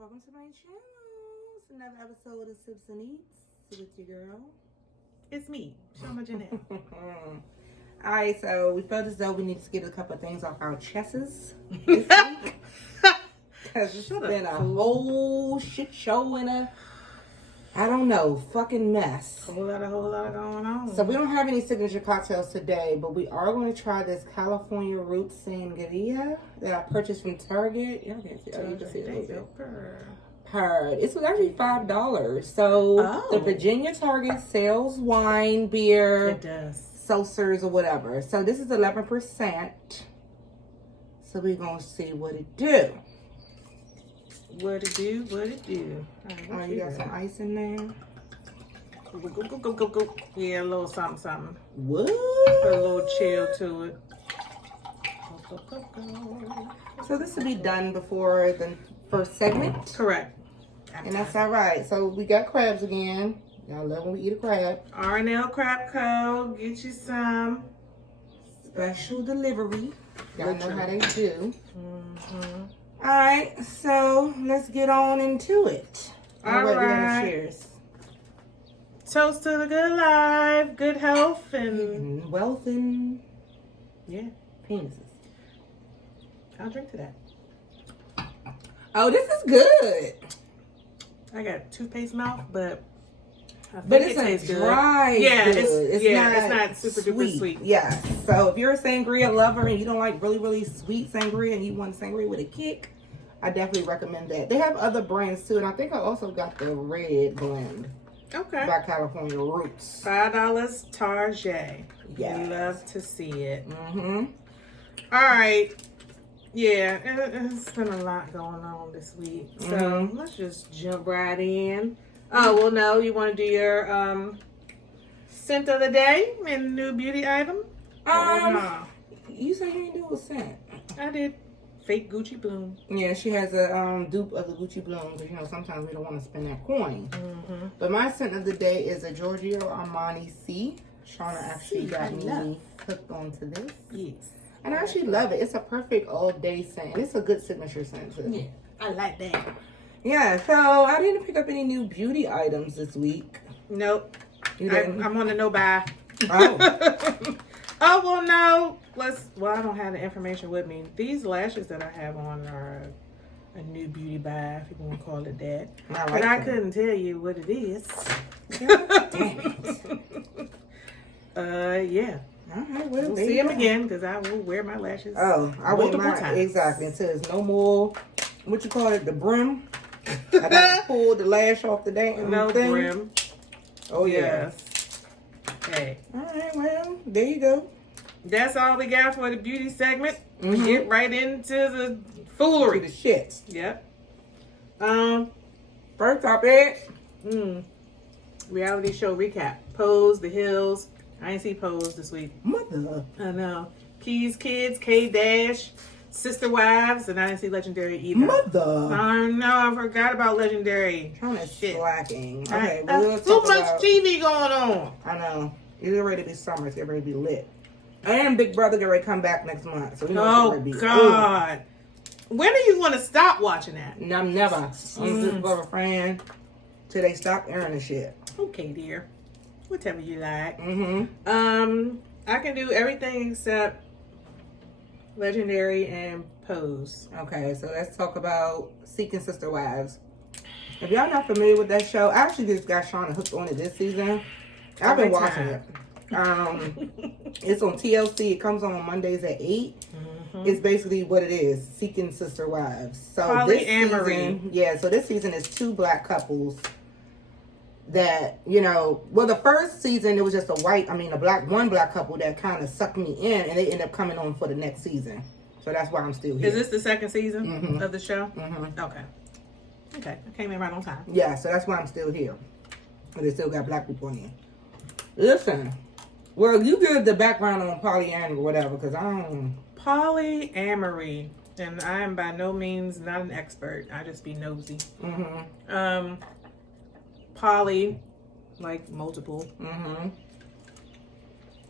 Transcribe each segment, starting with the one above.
welcome to my channel. It's another episode of Sipsandeats with your girl. It's me, Shana Janelle. Alright, so we felt as though we need to get a couple of things off our chests this week. Because it's been a whole shit show and a, I don't know, fucking mess. Whole lot going on. So we don't have any signature cocktails today, but we are going to try this California Root Sangria that I purchased from Target. Y'all can't see. You can see it a little bit. Purred. It was actually $5. So the Virginia Target sells wine, beer, It does. seltzers, or whatever. So this is 11%. So we're going to see what it do. What it do? Oh, you got some ice in there? Go. Yeah, a little something. What? Put a little chill to it. Go. So this will be done before the first segment. Correct. And that's all right. So we got crabs again. Y'all love when we eat a crab. RANDLCRABCO, get you some. Special delivery. Y'all know how they do. Mm-hmm. All right, so let's get on into it. All right. Cheers. Toast to the good life, good health, and Wealth and penises. I'll drink to that. Oh, this is good. I got toothpaste mouth, but I think It's it tastes dry. good. Yeah, good. it's not super duper sweet. Yeah. So if you're a sangria lover and you don't like really, really sweet sangria and you want sangria with a kick, I definitely recommend that. They have other brands too, and I think I also got the red blend. Okay. By California Roots. $5 Target. Yeah. We love to see it. Mm-hmm. All right. Yeah, it's been a lot going on this week. So let's just jump right in. Oh, well, no, you want to do your scent of the day and new beauty item? You said you didn't do a scent. I did. Fake Gucci Bloom. Yeah, she has a dupe of the Gucci Bloom because, you know, sometimes we don't want to spend that coin. Mm-hmm. But my scent of the day is a Giorgio Armani C. Shana actually got me hooked onto this. Yes. And I actually love it. It's a perfect all-day scent. It's a good signature scent, too. Yeah, I like that. Yeah, so I didn't pick up any new beauty items this week. Nope. I'm on the no buy. Oh. Oh, well, no. I don't have the information with me. These lashes that I have on are a new beauty buy, if you want to call it that. But I couldn't tell you what it is. Damn it. Yeah. All right, well, We'll see them again because I will wear my lashes. Oh, I will multiple times. Exactly. Until there's no more, what you call it, the brim. I got to pull the lash off the dang No thing. brim. Oh, yeah. Yes. Hey. All right, well, there you go. That's all we got for the beauty segment. Mm-hmm. We get right into the foolery. To the shit. Yep. First topic. Reality show recap. Pose, The Hills. I ain't see Pose this week. Mother. I know. Keys Kids, K-Dash, Sister Wives, and I didn't see Legendary either. Mother. I know, I forgot about Legendary. Kind of slacking. I, Okay, we'll too talk much about, TV going on. I know. It's ready to be summer. It's ready to be lit. And Big Brother get ready to come back next month. So we know it's ready to be God. When are you going to stop watching that? No, I'm never. I'm just Big Brother fan till they stop airing the shit. Okay, dear. Whatever you like. Mm-hmm. I can do everything except Legendary and Pose. Okay, so let's talk about Seeking Sister Wives. If y'all not familiar with that show, I actually just got Shana hooked on it this season. I've been watching it. It's on TLC. It comes on Mondays at 8. It's basically what it is, Seeking Sister Wives. So polyamory. So this season is 2 black couples that, you know, well, the first season it was just one black couple that kind of sucked me in, and they end up coming on for the next season. So that's why I'm still here. Is this the second season of the show? Okay, I came in right on time. Yeah, so that's why I'm still here. But they still got black people in here. Listen, well, you give the background on polyamory or whatever, because I don't. Polyamory, and I am by no means not an expert. I just be nosy. Poly, like multiple.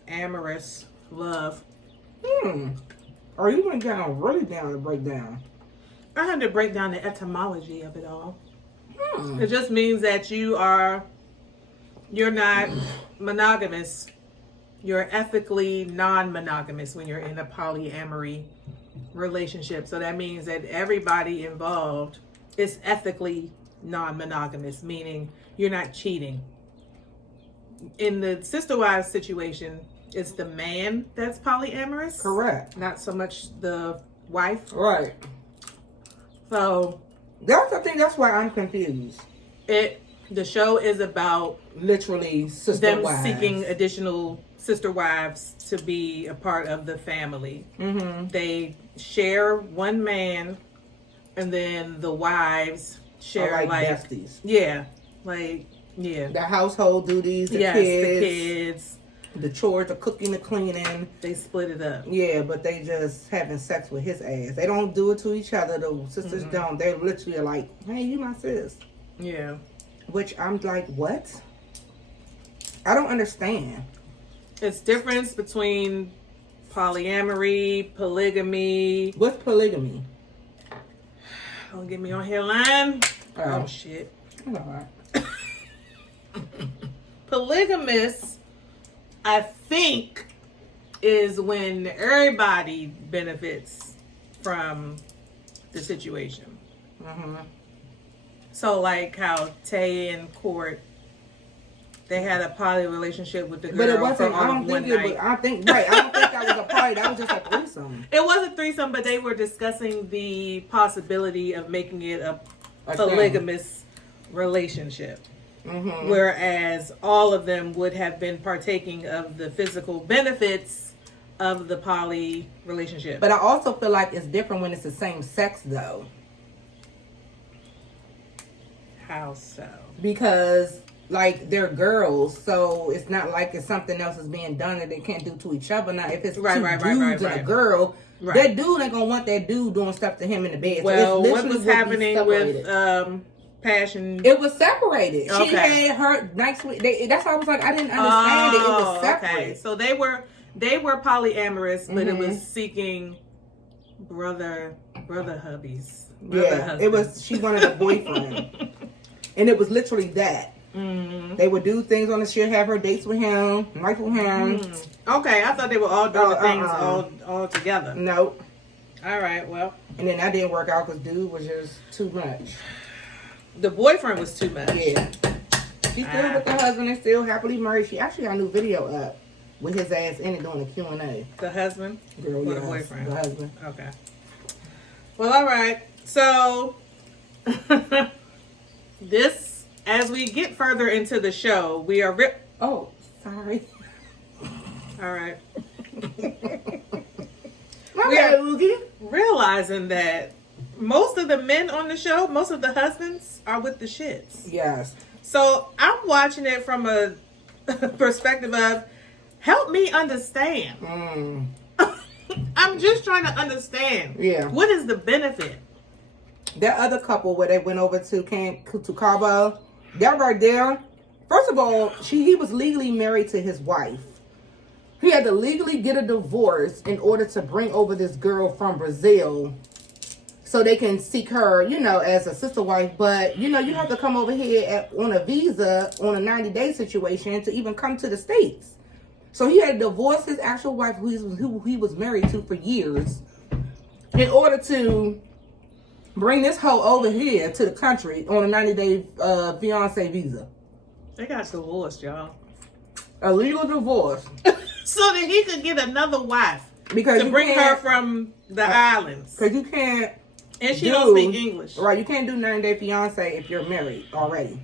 Amorous, love. Or you went down really down to break down. I had to break down the etymology of it all. It just means that you're not monogamous. You're ethically non-monogamous when you're in a polyamory relationship. So that means that everybody involved is ethically non-monogamous, meaning you're not cheating. In the sister wives situation, it's the man that's polyamorous. Correct. Not so much the wife. Right. So that's why I'm confused. The show is about literally sister them wives. seeking additional sister wives to be a part of the family. Mm-hmm. They share one man, and then the wives share like besties. Yeah, like yeah. The household duties, the kids, the chores, the cooking, the cleaning. They split it up. Yeah, but they just having sex with his ass. They don't do it to each other. The sisters don't. They literally are like, "Hey, you my sis." Yeah. Which I'm like, what? I don't understand. It's difference between polyamory, polygamy. What's polygamy? Don't get me on here line. Oh shit. All right. Polygamous, I think, is when everybody benefits from the situation. Mm-hmm. So, like how Tay and Court, they had a poly relationship with the girl. But it wasn't. I don't one think it night. was. I don't think that was a party. That was just a threesome. It was a threesome, but they were discussing the possibility of making it a polygamous relationship. Mm-hmm. Whereas all of them would have been partaking of the physical benefits of the poly relationship. But I also feel like it's different when it's the same sex, though. How so? Because, like, they're girls, so it's not like it's something else is being done that they can't do to each other. Now, if it's two dudes and a girl, that dude ain't gonna want that dude doing stuff to him in the bed. Well, so what was happening with Passion? It was separated. Okay. She had her nights with. That's why I was like, I didn't understand it. It was separate. Okay. So they were polyamorous, but it was seeking brother hubbies. Husbands. It was. She wanted a boyfriend, and it was literally that. Mm-hmm. They would do things on the shit, have her dates with him, nights with him. Okay, I thought they were all doing things all together. Nope. All right, well. And then that didn't work out because dude was just too much. The boyfriend was too much. Yeah. She's still with the husband and still happily married. She actually got a new video up with his ass in it doing a Q&A. The husband? Girl, or yes, the boyfriend? The husband. Okay. Well, all right. So, as we get further into the show, we are... Oh, sorry. All right. We are realizing that most of the men on the show, most of the husbands are with the shits. Yes. So I'm watching it from a perspective of, help me understand. I'm just trying to understand. Yeah. What is the benefit? That other couple where they went over to Cabo, that right there, first of all, he was legally married to his wife. He had to legally get a divorce in order to bring over this girl from Brazil so they can seek her, as a sister wife. But, you have to come over here on a visa, on a 90-day situation to even come to the States. So he had to divorce his actual wife, who he was married to for years, in order to bring this hoe over here to the country on a 90-day fiance visa. They got divorced, y'all. A legal divorce. So that he could get another wife. Because to bring her from the islands. Because you can't. And she don't speak English. Right, you can't do 90-day fiance if you're married already.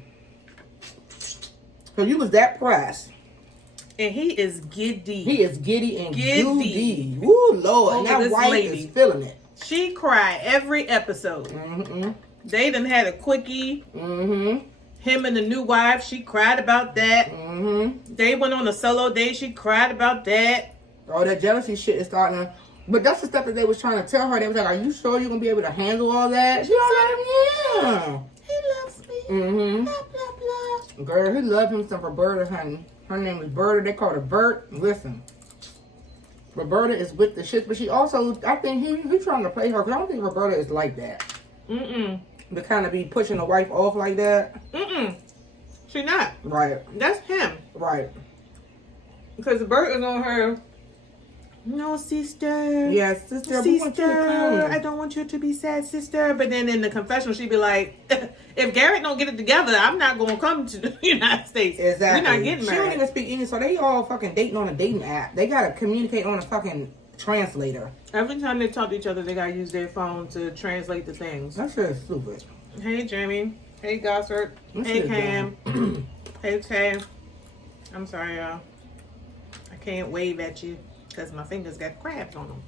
So you was that pressed. And he is giddy. He is giddy and goody. Woo, Lord. And that wife is feeling it. She cried every episode. Mm-hmm. They done had a quickie. Mm-hmm. Him and the new wife, she cried about that. Mm-hmm. They went on a solo date. She cried about that. Oh, that jealousy shit is starting to... But that's the stuff that they was trying to tell her. They was like, are you sure you're going to be able to handle all that? She was like, yeah. He loves me. Mm-hmm. Blah, blah, blah. Girl, he loved him some Roberta, honey. Her name is Berta. They call her Bert. Listen. Roberta is with the shit. But she also... I think he trying to play her. Because I don't think Roberta is like that. To kind of be pushing the wife off like that. She not. Right. That's him. Right. Because the burden on her. No, sister. Yes, sister. Sister, I don't want you to be sad, sister. But then in the confessional, she'd be like, if Garrett don't get it together, I'm not going to come to the United States. Exactly. We're not getting married. She don't even speak English, so they all fucking dating on a dating app. They got to communicate on a fucking translator. Every time they talk to each other, they got to use their phone to translate the things. That shit is stupid. Hey, Jamie. Hey, Gossard. Hey, Cam. Hey, Tay. I'm sorry, y'all. I can't wave at you. Because my fingers got crabs on them.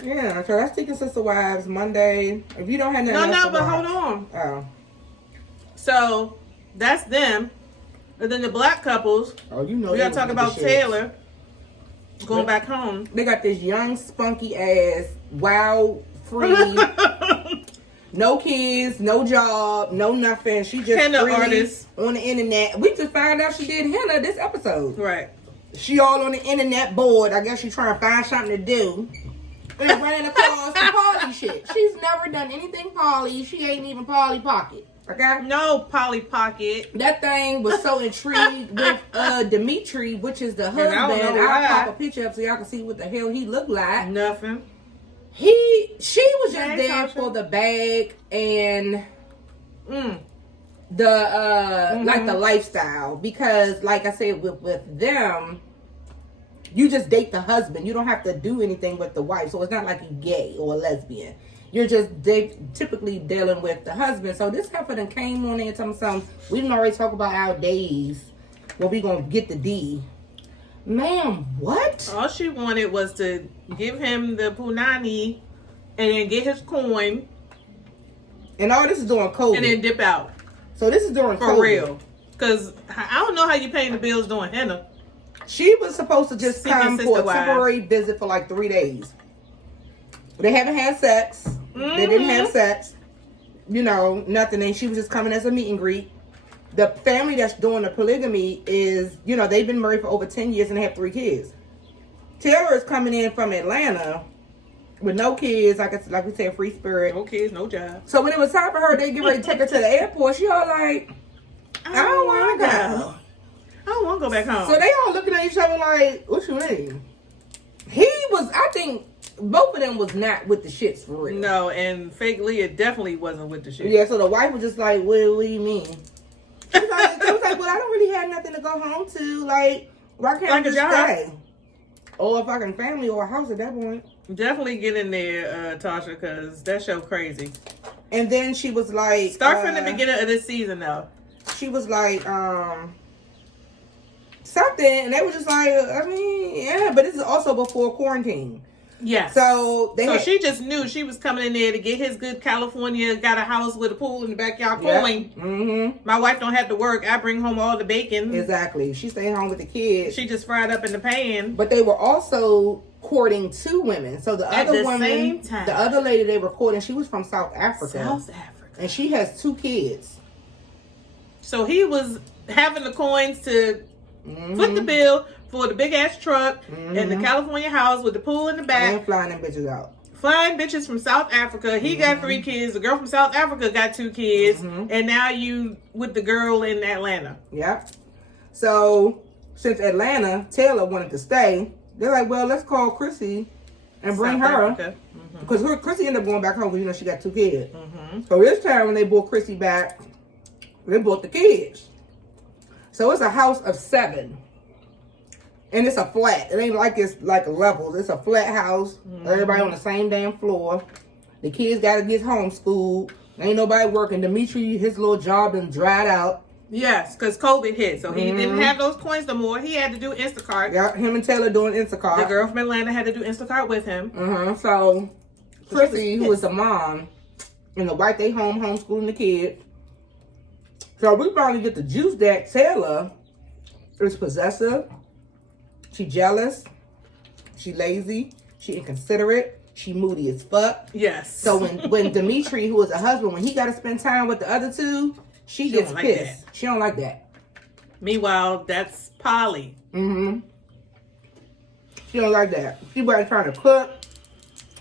Yeah, so that's Seeking Sister Wives Monday. If you don't have nothing else to but watch. hold on. Oh. So, that's them. And then the black couples. Oh, you know. We got to talk about Taylor going back home. They got this young, spunky ass, wild, free, no kids, no job, no nothing. She just henna freely artist on the internet. We just found out she did henna this episode. Right. She all on the internet board. I guess she trying to find something to do. And running across the Polly shit. She's never done anything Polly. She ain't even Polly Pocket. Okay? No Polly Pocket. That thing was so intrigued with Dimitri, which is the husband. I'll pop a picture up so y'all can see what the hell he looked like. Nothing. She was just there for the bag and the like the lifestyle, because like I said with them, you just date the husband. You don't have to do anything with the wife, so it's not like you gay or a lesbian. You're just typically dealing with the husband. So this heifer done came on there and told me something. We didn't already talk about our days where we gonna get the D. Ma'am, what? All she wanted was to give him the punani and then get his coin. And all this is during COVID. And then dip out. So this is during For COVID. real. Because I don't know how you paying the bills doing henna. She was supposed to just Seeking come for a Sister temporary visit for like 3 days. They haven't had sex. They didn't have sex. You know, nothing. And she was just coming as a meet and greet. The family that's doing the polygamy is, you know, they've been married for over 10 years and they have 3 kids. Taylor is coming in from Atlanta with no kids, like we said, free spirit. No kids, no job. So when it was time for her, they get ready to take her to the airport. She all like, I don't want to go. I don't want to go back home. So they all looking at each other like, what you mean? He was, I think, both of them was not with the shits for real. No, and fake Leah definitely wasn't with the shit. Yeah, so the wife was just like, what do you mean? She was like, well, I don't really have nothing to go home to. Like, why can't I just stay? Or a fucking family or a house at that point. Definitely get in there, Tasha, because that show crazy. And then she was like... Start from the beginning of this season, though. She was like, something, and they were just like, I mean, yeah, but this is also before quarantine. Yeah. So she just knew she was coming in there to get his good California, got a house with a pool in the backyard coin. Mm-hmm. My wife don't have to work. I bring home all the bacon. Exactly. She stayed home with the kids. She just fried up in the pan. But they were also courting 2 women. So the other woman, same time. the other lady they were courting, she was from South Africa. South Africa. And she has 2 kids. So he was having the coins to foot the bill for the big ass truck and the California house with the pool in the back. And flying them bitches out. Flying bitches from South Africa. He got 3 kids. The girl from South Africa got 2 kids. And now you with the girl in Atlanta. Yep. So since Atlanta, Taylor wanted to stay, they're like, well, let's call Chrissy and bring her. Because Chrissy ended up going back home because, you know, she got 2 kids. So this time when they brought Chrissy back, they brought the kids. So it's a house of 7. And it's a flat. It ain't like it's like levels. It's a flat house. Everybody on the same damn floor. The kids got to get homeschooled. Ain't nobody working. Dimitri, his little job done dried out. Yes, because COVID hit. So he didn't have those coins no more. He had to do Instacart. Yeah, him and Taylor doing Instacart. The girl from Atlanta had to do Instacart with him. So Chrissy, who was the mom, and the wife, they homeschooling the kids. So we finally get the juice that Taylor is possessive. She jealous. She lazy. She inconsiderate. She moody as fuck. Yes. So when Dimitri, who is a husband, when he got to spend time with the other 2, she gets pissed. She don't like that. Meanwhile, that's Polly. She don't like that. She wasn't trying to cook.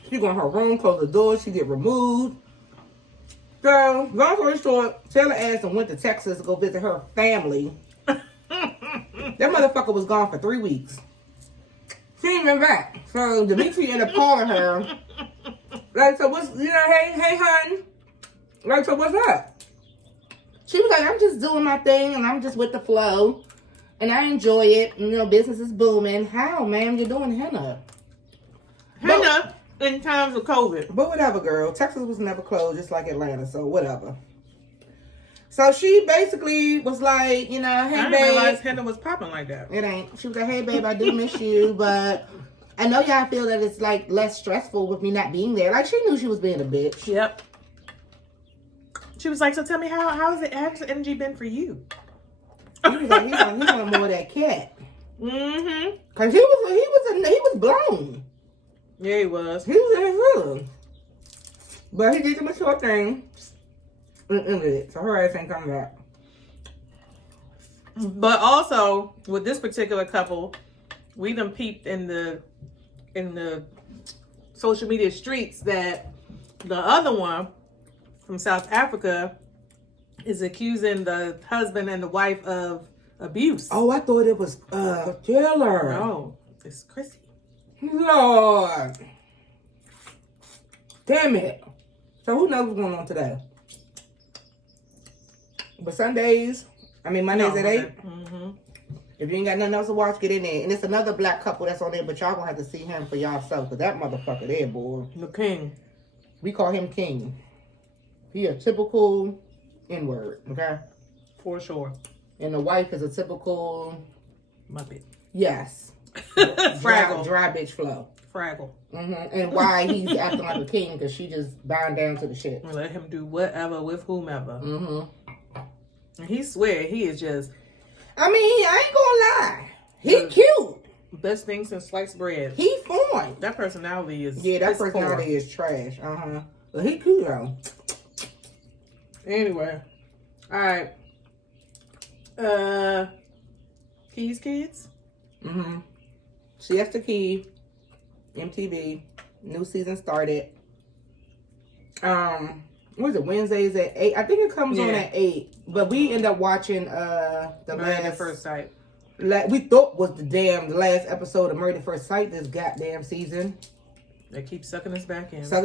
She go in her room, close the door. She get removed. So, long story short, Taylor asked and went to Texas to go visit her family. That motherfucker was gone for 3 weeks. She ain't been back. So, Dimitri ended up calling her. Like, so what's, hey, hun. Like, so what's up? She was like, I'm just doing my thing and I'm just with the flow. And I enjoy it. Business is booming. How, man? You're doing henna. Henna in times of COVID. But whatever, girl. Texas was never closed, just like Atlanta. So whatever. So she basically was like, hey, I didn't babe. realize henna was popping like that. It ain't. She was like, hey, babe, I do miss you. But I know y'all feel that it's like less stressful with me not being there. Like she knew she was being a bitch. Yep. She was like, so tell me how's the energy been for you? He was like, he wanted more of that cat. Mm-hmm. Cause he was blown. Yeah, he was. He was in his room. But he did him a short thing and ended it. So her ass ain't coming back. But also with this particular couple, we done peeped in the social media streets that the other one from South Africa is accusing the husband and the wife of abuse. Oh, I thought it was Taylor. No, it's Chrissy. Lord. Damn it. So who knows what's going on today? But Mondays at 8. Mm-hmm. If you ain't got nothing else to watch, get in there. And it's another black couple that's on there, but y'all gonna have to see him for yourself. Because that motherfucker there, boy. The king. We call him King. He a typical N-word, okay? For sure. And the wife is a typical... Muppet. Yes. Fraggle. Dry bitch flow. Fraggle. Mm-hmm. And why he's acting like a king, because she just bowing down to the shit. Let him do whatever with whomever. Mm-hmm. And he swear he is just... I ain't gonna lie. He cute. Best thing since sliced bread. He fine. That personality is... Yeah, that personality is trash. Uh-huh. But he cute, though. Anyway. Alright. Keys Kids? Mm-hmm. Siesta Key. MTV. New season started. What is it? Wednesdays at 8. I think it comes on at 8. But we end up watching the Married at First Sight. We thought was the last episode of Married at First Sight this goddamn season. They keep sucking us back in. So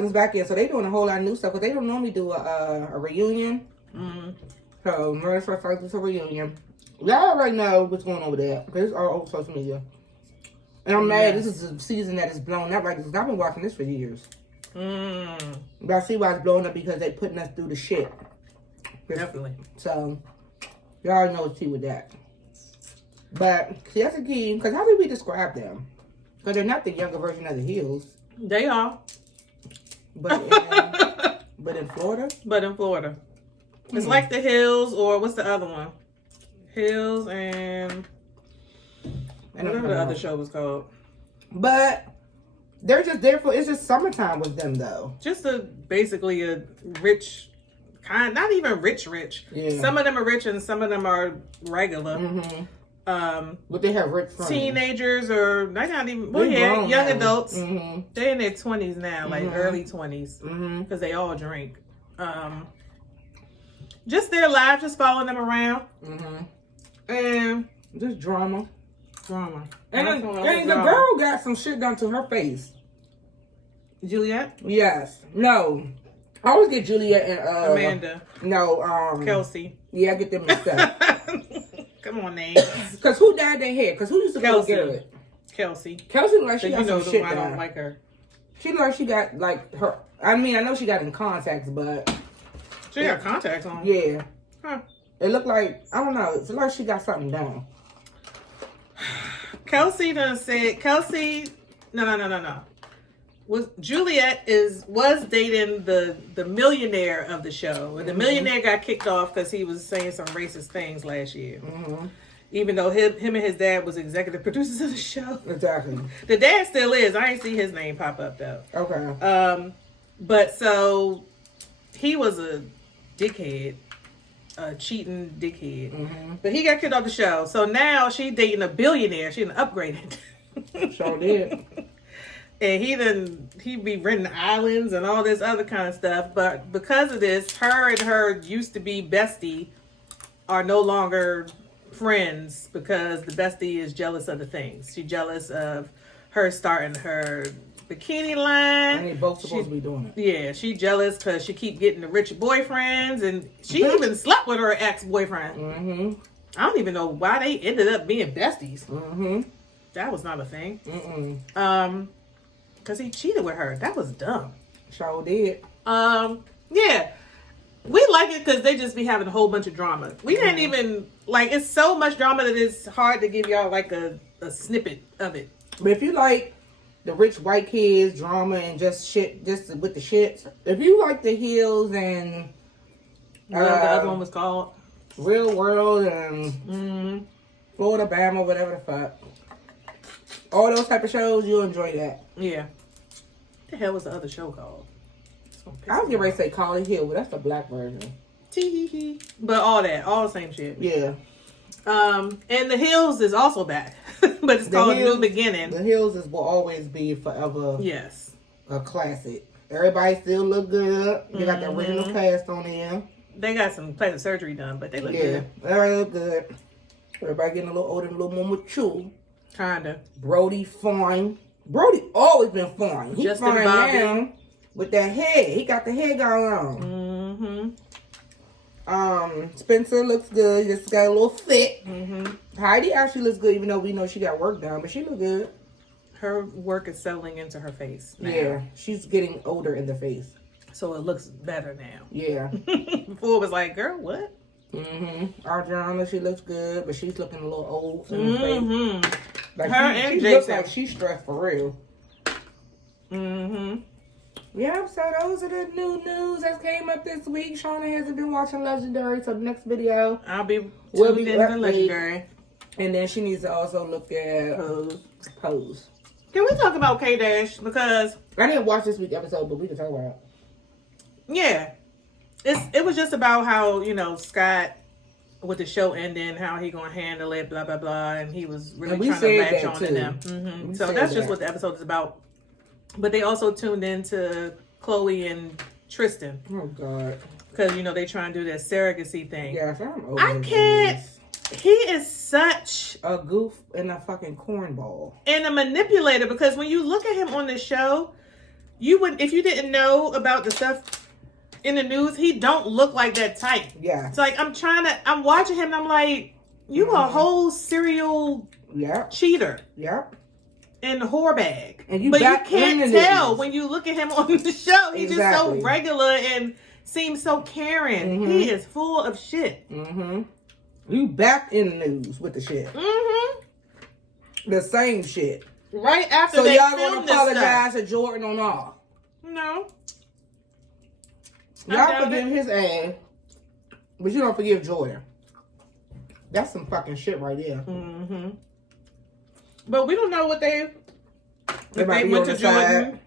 they doing a whole lot of new stuff. Because they don't normally do a reunion. Mm-hmm. So Married at First Sight is a reunion. Y'all already know what's going on with that. Because it's all over social media. And I'm mad. This is a season that is blown up like this. I've been watching this for years. But I see why it's blowing up, because they putting us through the shit. Definitely. So, y'all already know what's tea with that. But, see, that's the key. Because how do we describe them? Because they're not the younger version of the Hills. They are. But in Florida? But in Florida. It's like the Hills, or what's the other one? Hills and whatever the other show was called. But they're just there for, it's just summertime with them, though. Just basically a rich kind, not even rich. Yeah. Some of them are rich and some of them are regular. Mm-hmm. But they have rich friends. Teenagers, or they're not even, young adults. Mm-hmm. They're in their 20s now, like early 20s, because they all drink. Just their lives, just following them around. And just drama. And the the girl got some shit done to her face. Juliet? Yes. No. I always get Juliet and Amanda. No, Kelsey. Yeah, I get them mixed up. Come on, names. Because who dyed their hair? Because who used to go Garrett? Kelsey looked like she got some shit I done. don't like her. She looked like she got like her. I know she got in contacts, but she got contacts on. Yeah. Huh. It looked like, I don't know. It looked like she got something done. Kelsey done said, no. Juliet was dating the millionaire of the show. The millionaire got kicked off because he was saying some racist things last year. Even though him and his dad was executive producers of the show. Exactly. The dad still is. I ain't see his name pop up though. Okay. But so he was a dickhead. A cheating dickhead. But he got kicked off the show. So now she dating a billionaire. She done upgraded. Sure did. And he be renting islands and all this other kind of stuff. But because of this, her and her used to be bestie are no longer friends because the bestie is jealous of the things. She's jealous of her starting her bikini line. And they both supposed to be doing it. Yeah, she jealous because she keep getting the rich boyfriends, and she even slept with her ex-boyfriend. Mm-hmm. I don't even know why they ended up being besties. Mm-hmm. That was not a thing. Mm-mm. Because he cheated with her. That was dumb. Sure did. Yeah. We like it because they just be having a whole bunch of drama. We didn't even, like, it's so much drama that it's hard to give y'all, like, a snippet of it. But if you like the rich white kids drama and just with the shits, if you like the Hills and What the other one was called? Real World and Florida Bama, whatever the fuck, all those type of shows, you'll enjoy that. Yeah. What the hell was the other show called? I was getting ready to say Collie Hill, but that's the black version. Tee-hee-hee. But all the same shit. Yeah. And the Hills is also back, but it's called New Beginning. The Hills will always be forever. Yes. A classic. Everybody still look good. You got the original cast on there. They got some plastic surgery done, but they look good. Everybody look good. Everybody getting a little older and a little more mature. Kinda. Brody fine. Brody always been fine. He's Justin fine Bobby. now with that head. He got the head going on. Spencer looks good. Just got a little fit. Heidi actually looks good, even though we know she got work done, but she look good. Her work is settling into her face now. Yeah, she's getting older in the face. So it looks better now. Yeah. Before it was like, girl, what? Adriana, she looks good, but she's looking a little old in the face. Like Her she and looks Jason. like she's stressed for real. Yeah, so those are the new news that came up this week. Shana hasn't been watching Legendary, so the next video I'll be will tuned be in to updated. Legendary. And then she needs to also look at Pose. Can we talk about K-Dash? Because I didn't watch this week's episode, but we can talk about it. yeah, it was just about how, you know, Scott with the show ending, how he gonna handle it, blah blah blah, and he was really trying to latch on to them. So that's just what the episode is about. But they also tuned into Chloe and Tristan. Oh God, because you know they try and do that surrogacy thing. Yeah, I'm over I can't. He is such a goof and a fucking cornball and a manipulator. Because when you look at him on the show, you would, if you didn't know about the stuff in the news, he don't look like that type. Yeah. It's like I'm watching him and I'm like, you a whole serial cheater. Yep. And whore bag. And you but you can't tell when you look at him on the show. He's just so regular and seems so caring. He is full of shit. You back in the news with the shit. The same shit. Right after so they y'all filmed gonna apologize to Jordan on all? No. Y'all forgive his ass, but you don't forgive Jordan. That's some fucking shit right there. But we don't know what they went to Jordan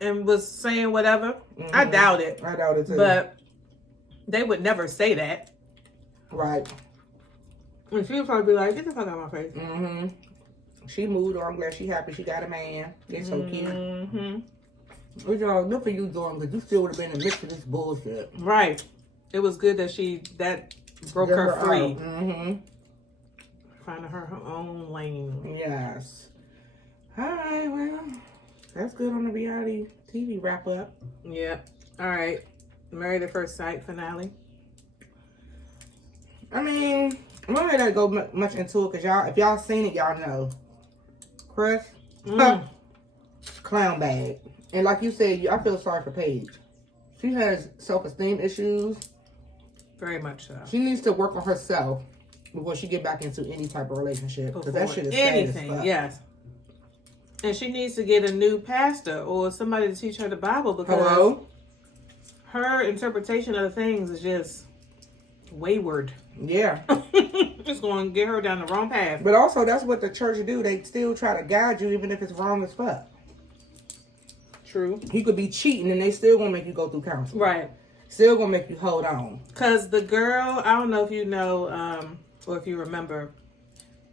and was saying whatever. I doubt it. I doubt it too. But they would never say that. Right. And she would probably be like, get the fuck out of my face. She moved on. I'm glad she happy she got a man. They're so cute. What y'all look for you doing, because you still would have been in the midst of this bullshit. Right. It was good that broke her free. Finding her own lane. Yes. Alright, well, that's good on the reality TV wrap up. Yep. Alright. Married at First Sight finale. I mean, I'm not gonna go much into it, because y'all, if y'all seen it, y'all know. Chris, clown bag. And like you said, I feel sorry for Paige. She has self-esteem issues. Very much so. She needs to work on herself before she get back into any type of relationship. Because that shit is anything, sad as fuck. Yes. And she needs to get a new pastor or somebody to teach her the Bible, because her interpretation of the things is just wayward. Yeah. It's going to get her down the wrong path. But also, that's what the church do. They still try to guide you even if it's wrong as fuck. True. He could be cheating and they still gonna make you go through counseling. Right. Still gonna make you hold on. Because the girl, I don't know if you know or if you remember,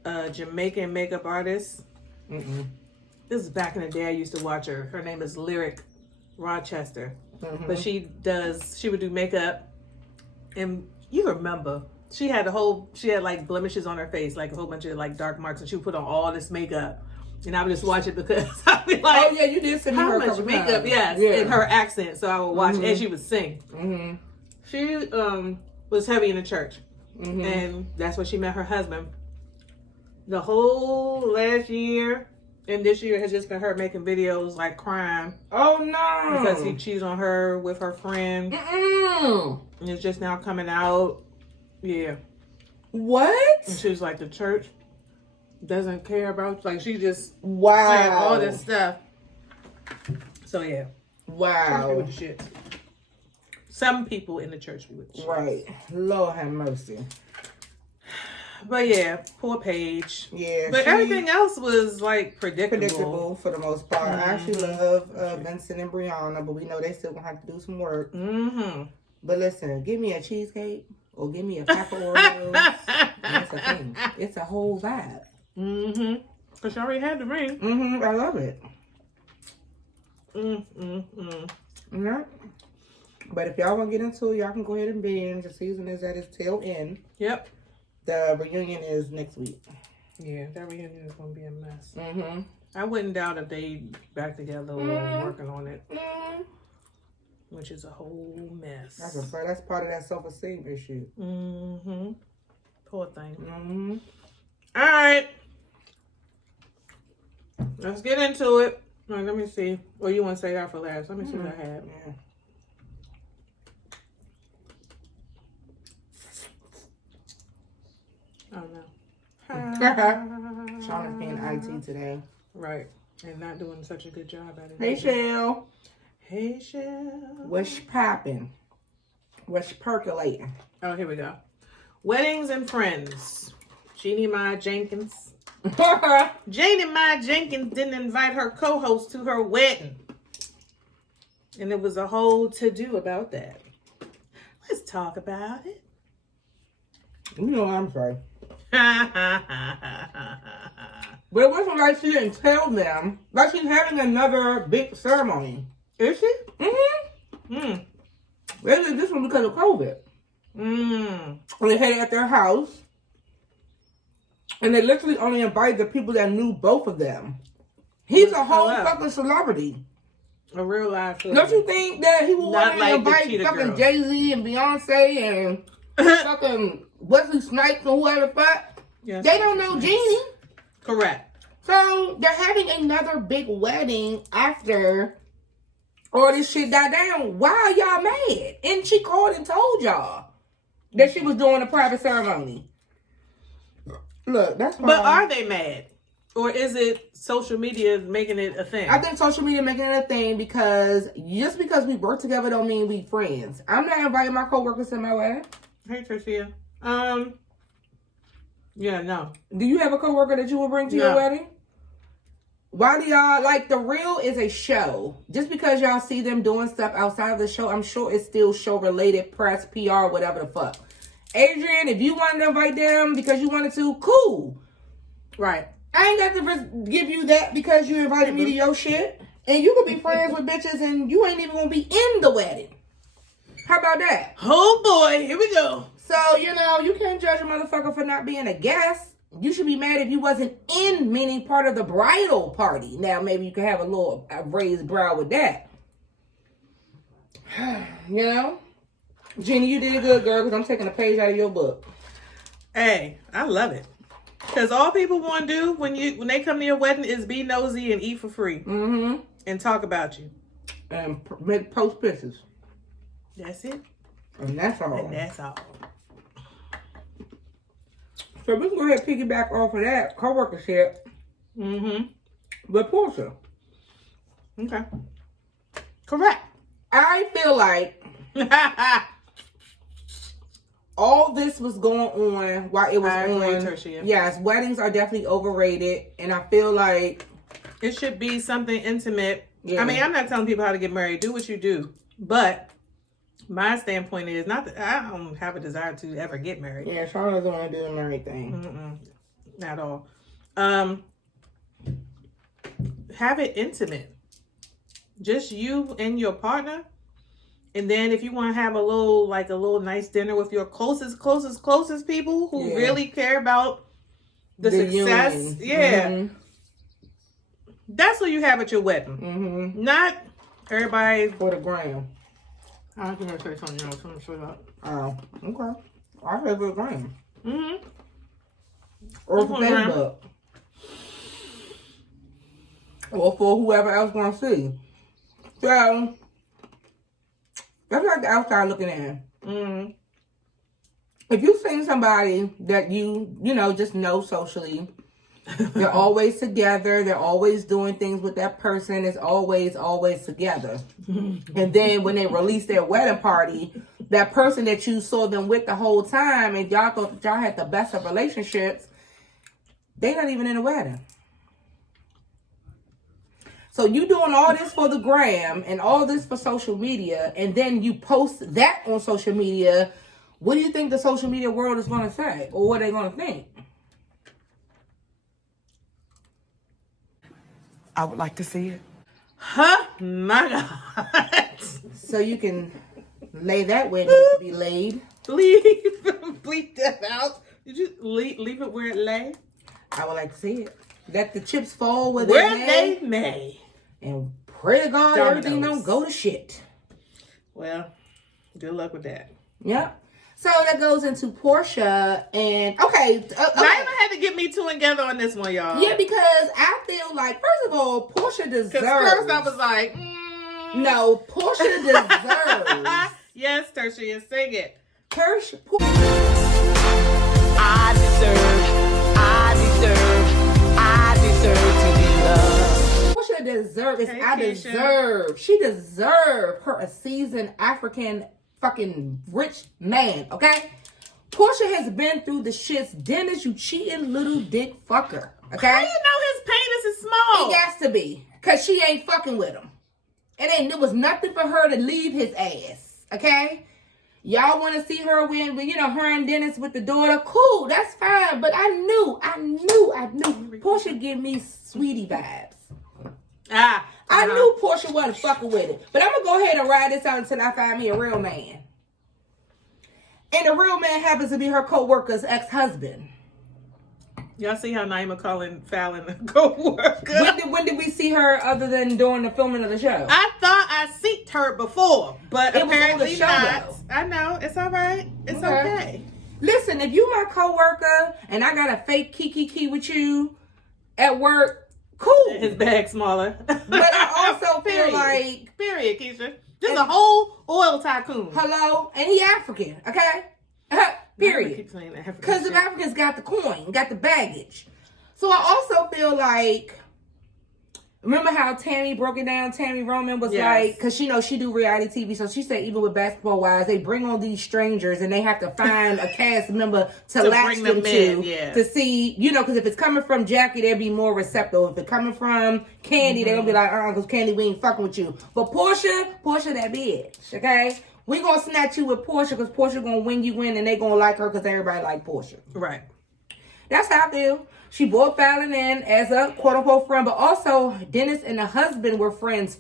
Jamaican makeup artist. this is back in the day I used to watch her. Her name is Lyric Rochester. Mm-hmm. But she would do makeup. And you remember, she had like blemishes on her face, like a whole bunch of like dark marks, and she would put on all this makeup. And I would just watch it because I'd be like, oh yeah, you did send me her how much makeup, times. in her accent. So I would watch Mm-hmm. and she would sing. Mm-hmm. She was heavy in the church. Mm-hmm. And that's when she met her husband. The whole last year and this year has just been her making videos like crying. Oh no. Because he cheated on her with her friend. Mm-mm. And it's just now coming out. Yeah. What? And she was like, the church doesn't care about, like, she just Wow. saying all this stuff. So yeah. Wow. Church be with the shit. Some people in the church be with the shit. Right. Lord have mercy. But yeah, poor Paige. Yeah. But everything else was like predictable. For the most part. I actually love Vincent and Brianna, but we know they still gonna have to do some work. Mm-hmm. But listen, give me a cheesecake or give me a pack of Oreos. That's a thing. It's a whole vibe. Mm-hmm. Because she already had the ring. Mm-hmm. I love it. Yeah. But if y'all want to get into it, y'all can go ahead and binge. The season is at its tail end. Yep. The reunion is next week. Yeah, that reunion is going to be a mess. Mm-hmm. I wouldn't doubt if they back together or working on it. Which is a whole mess. That's part of that self-esteem issue. Mm-hmm. Poor thing. Mm-hmm. All right. Let's get into it. All right, let me see. Or you want to say that for last? Let me see what I have. Yeah. Oh, no. Shana's being IT today. Right. And not doing such a good job at it. Hey, Shell. Hey, Shell. What's popping? What's percolating? Oh, here we go. Weddings and Friends. Jeannie Mai Jenkins. Jeannie Mai Jenkins didn't invite her co-host to her wedding. And it was a whole to-do about that. Let's talk about it. You know what I'm saying. But it wasn't like she didn't tell them. Like she's having another big ceremony. Is she? Mm-hmm. They did this one because of COVID. Mm. They had it at their house. And they literally only invited the people that knew both of them. He's a whole fucking celebrity. A real life celebrity. Don't you think that he would want to like invite fucking Jay-Z and Beyonce and fucking Wesley Snipes and whoever the fuck? Yes. They don't know Jeannie. Correct. So they're having another big wedding after all this shit died down. Why are y'all mad? And she called and told y'all that she was doing a private ceremony. Look, that's why. But are they mad? Or is it social media making it a thing? I think social media making it a thing because just because we work together don't mean we friends. I'm not inviting my coworkers to my wedding. Hey, Tricia. Yeah, no. Do you have a coworker that you will bring to your wedding? Why do y'all, like, The Real is a show. Just because y'all see them doing stuff outside of the show, I'm sure it's still show-related, press, PR, whatever the fuck. Adrian, if you wanted to invite them because you wanted to, cool. Right. I ain't got to give you that because you invited me to your shit. And you could be friends with bitches and you ain't even going to be in the wedding. How about that? Oh, boy. Here we go. So, you know, you can't judge a motherfucker for not being a guest. You should be mad if you wasn't in, meaning part of the bridal party. Now, maybe you can have a little raised brow with that. You know? Jeannie, you did good, girl, because I'm taking a page out of your book. Hey, I love it. Because all people want to do when they come to your wedding is be nosy and eat for free. Mm-hmm. And talk about you. And post pictures. That's it. And that's all. And that's all. So we can go ahead and piggyback off of that coworker shit. Mm-hmm. With Porsha. Okay. Correct. I feel like all this was going on while it was on. Tertia. Yes, weddings are definitely overrated. And I feel like it should be something intimate. Yeah. I mean, I'm not telling people how to get married. Do what you do. But my standpoint is not that I don't have a desire to ever get married. Yeah, Shana doesn't want to do the married thing. Mm-mm, not at all. have it intimate. Just you and your partner. And then if you want to have a little nice dinner with your closest people who really care about the success. Union. Yeah. Mm-hmm. That's what you have at your wedding. Mm-hmm. Not everybody For the gram. I was going to say something else. I'm sure that. Oh, okay. I said for the gram. Mm-hmm. Or for Facebook. Or for whoever else gonna see. So that's like the outside looking in. Mm-hmm. If you've seen somebody that you just know socially, they're always together, they're always doing things with that person, it's always together. And then when they release their wedding party, that person that you saw them with the whole time and y'all thought that y'all had the best of relationships, they not even in the wedding. So you doing all this for the gram and all this for social media, and then you post that on social media. What do you think the social media world is going to say? Or what are they going to think? I would like to see it. Huh? My God. So you can lay that where it needs to be laid. Bleep that out. Did you leave it where it lay? I would like to see it. Let the chips fall where they may. And pray to God everything don't go to shit. Well, good luck with that. Yep. So that goes into Porsha and Naima had to get me two together on this one, y'all. Yeah, because I feel like first of all, Porsha deserves. First I was like, no, Porsha deserves. Yes, Tertia, sing it. I deserve to be loved. Porsha deserves. She deserves her a seasoned African fucking rich man, okay? Porsha has been through the shits. Dennis, you cheating little dick fucker, okay? How you know his penis is small? It has to be, because she ain't fucking with him. There was nothing for her to leave his ass, okay? Y'all want to see her when her and Dennis with the daughter? Cool, that's fine. But I knew. Porsha give me sweetie vibes. I knew Porsha wasn't fucking with it. But I'm going to go ahead and ride this out until I find me a real man. And the real man happens to be her co-worker's ex-husband. Y'all see how Naima calling Fallon a co-worker? When did we see her other than during the filming of the show? I thought I seen her before, but it apparently was on the show, not. though. I know. It's all right. It's okay. Listen, if you my co-worker and I got a fake kiki with you at work, cool. His bag smaller. But I also feel like... Period, Keisha. Just a whole oil tycoon. Hello? And he African, okay? Period. Because the Africans got the coin, got the baggage. So I also feel like... Remember how Tammy broke it down? Tammy Roman was like... Because she do reality TV. So she said even with Basketball Wives, they bring on these strangers and they have to find a cast member to latch them to see... because if it's coming from Jackie, they'll be more receptive. If it's coming from Candy, they're going to be like, because Candy, we ain't fucking with you. But Porsha that bitch, okay? We going to snatch you with Porsha because Porsha going to win you in and they going to like her because everybody like Porsha. Right. That's how I feel. She brought Fallon in as a quote-unquote friend, but also Dennis and the husband were friends,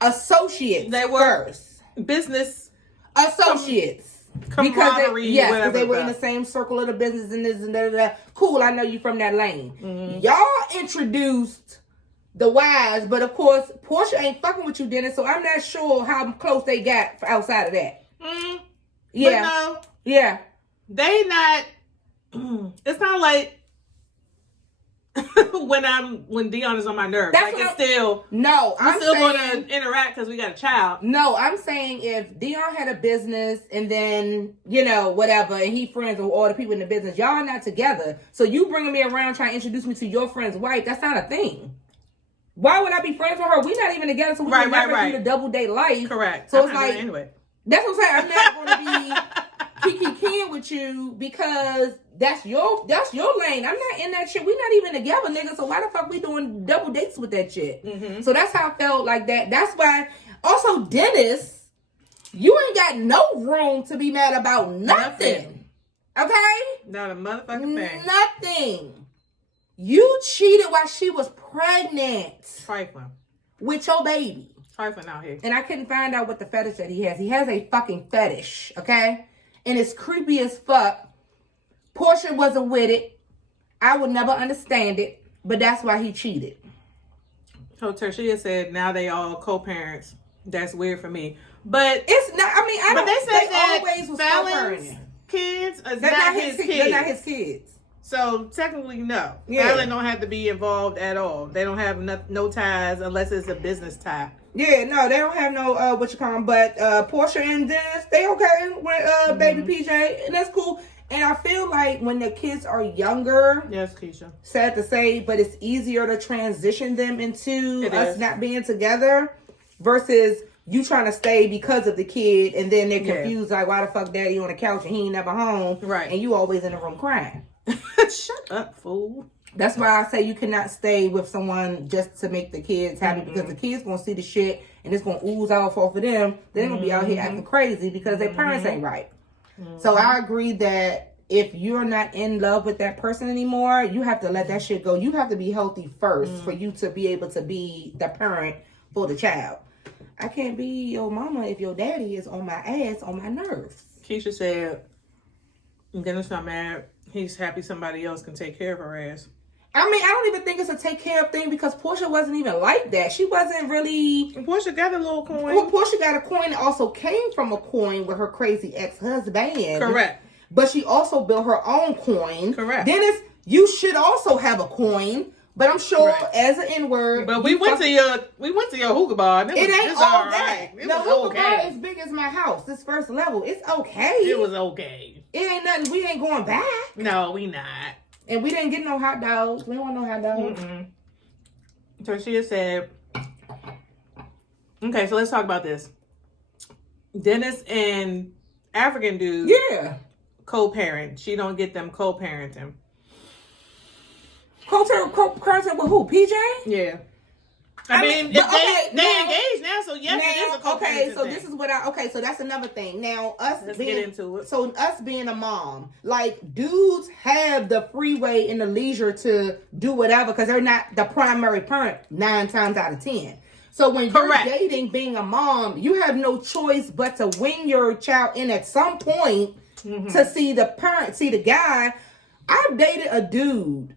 associates. They were first. Business associates. Camaraderie, because they were in the same circle of the business and this and that. Cool, I know you from that lane. Mm-hmm. Y'all introduced the wives, but of course, Porsha ain't fucking with you, Dennis, so I'm not sure how close they got outside of that. Mm-hmm. Yeah. But no, yeah. They not... It's not like... when Dion is on my nerves. That's like it's still... No, I'm still going to interact because we got a child. No, I'm saying if Dion had a business and then, whatever, and he friends with all the people in the business, y'all not together. So you bringing me around trying to introduce me to your friend's wife, that's not a thing. Why would I be friends with her? We're not even together, so we can never do the double date life. Correct. So it's like... Anyway. That's what I'm saying. I'm not going to be kiki with you because... That's your lane. I'm not in that shit. We're not even together, nigga. So why the fuck we doing double dates with that shit? Mm-hmm. So that's how I felt like that. That's why. Also, Dennis, you ain't got no room to be mad about nothing. Okay? Not a motherfucking thing. Nothing. You cheated while she was pregnant Trifling. with your baby. Trifling out here. And I couldn't find out what the fetish that he has. He has a fucking fetish, okay? And it's creepy as fuck. Porsha wasn't with it. I would never understand it. But that's why he cheated. So Tertia said now they all co-parents. That's weird for me. But It's not, I mean, I but don't, they said that always was Fallon's co-parenting. kids is They're not his kids. They're not his kids. So technically, no. Yeah. Fallon don't have to be involved at all. They don't have no ties unless it's a business tie. Yeah, no, they don't have no what you call them, but Porsha and Dennis, they okay with baby PJ, and that's cool. And I feel like when the kids are younger, Yes, Keisha. sad to say, but it's easier to transition them into It us is. not being together versus you trying to stay because of the kid, and then they're Yeah. confused like, why the fuck daddy on the couch and he ain't never home, Right. and you always in the room crying. Shut up, fool. That's why I say you cannot stay with someone just to make the kids happy because the kids gonna see the shit and it's gonna ooze off of them. They're gonna be out here acting crazy because their parents ain't right. So I agree that if you're not in love with that person anymore, you have to let that shit go. You have to be healthy first for you to be able to be the parent for the child. I can't be your mama if your daddy is on my ass, on my nerves. Keisha said, Dennis not mad. He's happy somebody else can take care of her ass. I mean, I don't even think it's a take care of thing because Porsha wasn't even like that. She wasn't really... Porsha got a little coin. Well, Porsha got a coin that also came from a coin with her crazy ex-husband. Correct. But she also built her own coin. Correct. Dennis, you should also have a coin. But I'm sure as an N-word... But we went to your hookah bar. And It ain't all that. It The was hookah okay. bar is big as my house. This first level. It's okay. It was okay. It ain't nothing. We ain't going back. No, we not. And we didn't get no hot dogs. We don't want no hot dogs. Tertia said, okay, so let's talk about this. Dennis and African dude Yeah. co-parent. She don't get them co-parenting. Co-parenting with who? PJ? Yeah. I I mean, mean, but if okay, they now- engaged now, so yes, it is a co-parenting okay, so thing. this is what so that's another thing. Now, Let's get into it. So us being a mom, like, dudes have the freeway and the leisure to do whatever because they're not the primary parent 9 times out of 10. So when Correct. you're dating, being a mom, you have no choice but to wing your child in at some point to see the guy. I've dated a dude.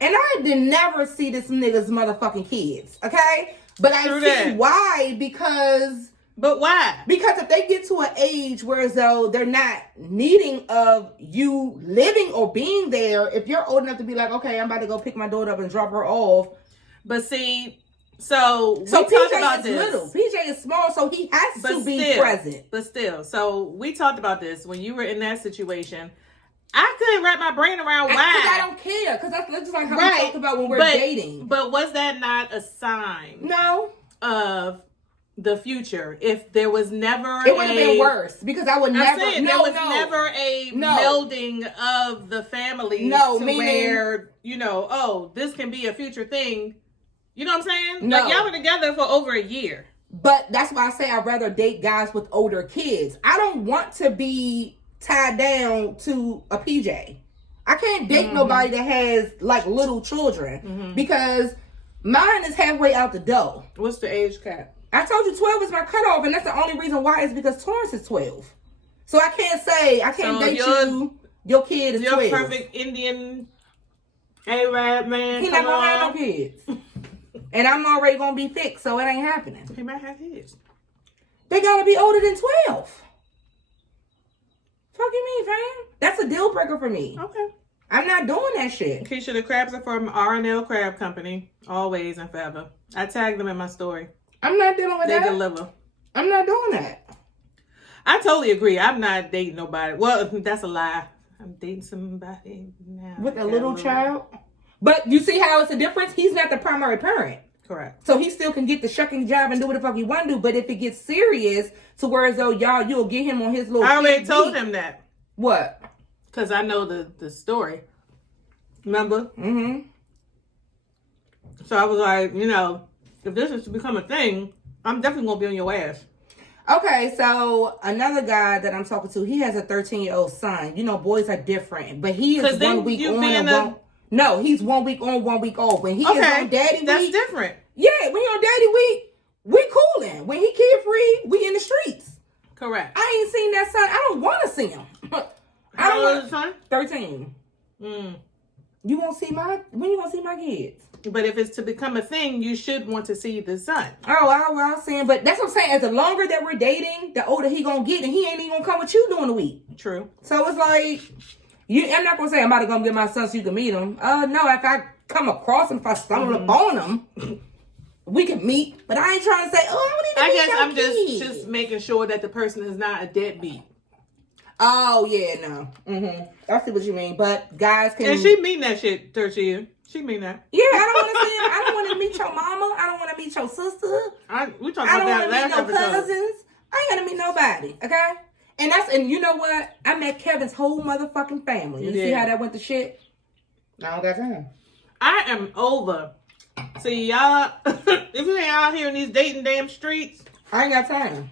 And I did never see this nigga's motherfucking kids, okay? But I True see that. why, because why? if they get to an age where as though they're not needing of you living or being there, if you're old enough to be like, okay, I'm about to go pick my daughter up and drop her off. But see, so we So talked PJ about is this. little. PJ is small, so he has to be still, present. But still, so we talked about this when you were in that situation. I couldn't wrap my brain around why. Because I don't care. Because that's just like how we talked about when we're dating. But was that not a sign No. of the future? If there was never It would have been worse. Because I would never... there was never a melding of the families where, this can be a future thing. You know what I'm saying? No. Like, y'all were together for over a year. But that's why I say I'd rather date guys with older kids. I don't want to be tied down to a PJ. I can't date nobody that has like little children because mine is halfway out the door. What's the age cap? I told you 12 is my cutoff, and that's the only reason why is because Taurus is 12. So I can't date you. Your kid is 12. Your perfect Indian Arab man. He not gonna have no kids. And I'm already gonna be thick, so it ain't happening. He might have his. They gotta be older than 12. Fuck you mean, fam? That's a deal breaker for me. Okay. I'm not doing that shit. Keisha, the crabs are from R&L Crab Company. Always and forever. I tagged them in my story. I'm not dealing with that. They deliver. I'm not doing that. I totally agree. I'm not dating nobody. Well, that's a lie. I'm dating somebody now. With a little child. But you see how it's a difference? He's not the primary parent. Correct. So he still can get the shucking job and do what the fuck he want to do. But if it gets serious to where as though you'll get him on his little... I already told him that. What? Because I know the story. Remember? Mm-hmm. So I was like, if this is to become a thing, I'm definitely going to be on your ass. Okay, so another guy that I'm talking to, he has a 13-year-old son. Boys are different. But he is 1 week on and won't... No, he's 1 week on, 1 week off. When he is on daddy week. That's different. Yeah, when he on daddy week, we coolin'. When he kid free, we in the streets. Correct. I ain't seen that son. I don't want to see him. How old is his son? 13. You won't see when you gonna see my kids? But if it's to become a thing, you should want to see the son. Oh, I'm saying, but that's what I'm saying. As the longer that we're dating, the older he gonna get, and he ain't even gonna come with you during the week. True. So it's like, I'm not gonna say I'm about to go get my son so you can meet him. No, if I come across him, if I stumble upon him, we can meet. But I ain't trying to say, I guess I'm just making sure that the person is not a deadbeat. Oh yeah, no. I see what you mean, but guys can. And she mean that shit, Tertia. She mean that. Yeah, I don't want to see him. I don't want to meet your mama. I don't want to meet your sister. We talked about that last episode. I don't want to meet no cousins. I ain't gonna meet nobody. Okay. And you know what? I met Kevin's whole motherfucking family. You see how that went to shit? I don't got time. I am over. See y'all. If you ain't out here in these dating damn streets, I ain't got time.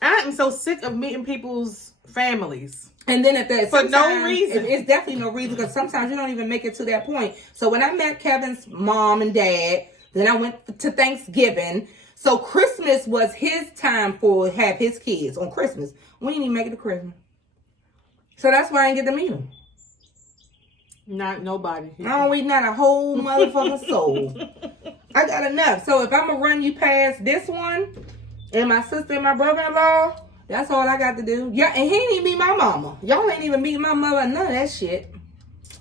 I am so sick of meeting people's families. And then for no reason. It's definitely no reason, because sometimes you don't even make it to that point. So when I met Kevin's mom and dad, then I went to Thanksgiving. So Christmas was his time for have his kids on Christmas. We didn't even make it to Christmas. So that's why I didn't get to meet him. Not nobody. I don't read not a whole motherfucking soul. I got enough. So if I'm going to run you past this one, and my sister and my brother-in-law, that's all I got to do. Yeah, and he ain't even meet my mama. Y'all ain't even meet my mother, none of that shit.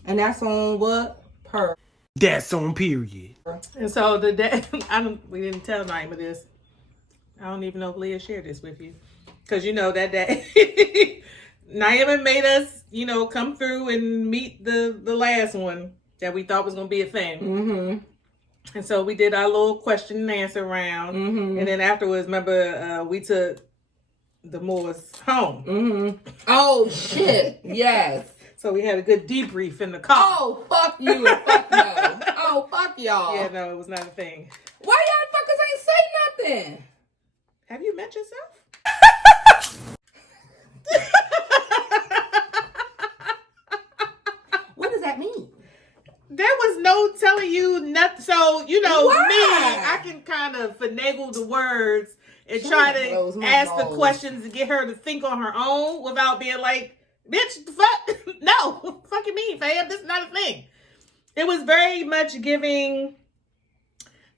And that's on what? Per. That's on period. And so the day, we didn't tell Naima this. I don't even know if Leah shared this with you. Because you know that day, Naima made us, come through and meet the last one that we thought was going to be a thing. And so we did our little question and answer round. And then afterwards, remember, we took the Moors home. Oh, shit. Yes. So we had a good debrief in the car. Oh, fuck you. Fuck no. Oh, fuck y'all. Yeah, no, it was not a thing. Why y'all fuckers ain't say nothing? Have you met yourself? What does that mean? There was no telling you nothing. So, me, Why? I can kind of finagle the words and try to ask the questions to get her to think on her own without being like, bitch, the fuck? No. Fuck you mean, fam? This is not a thing. It was very much giving,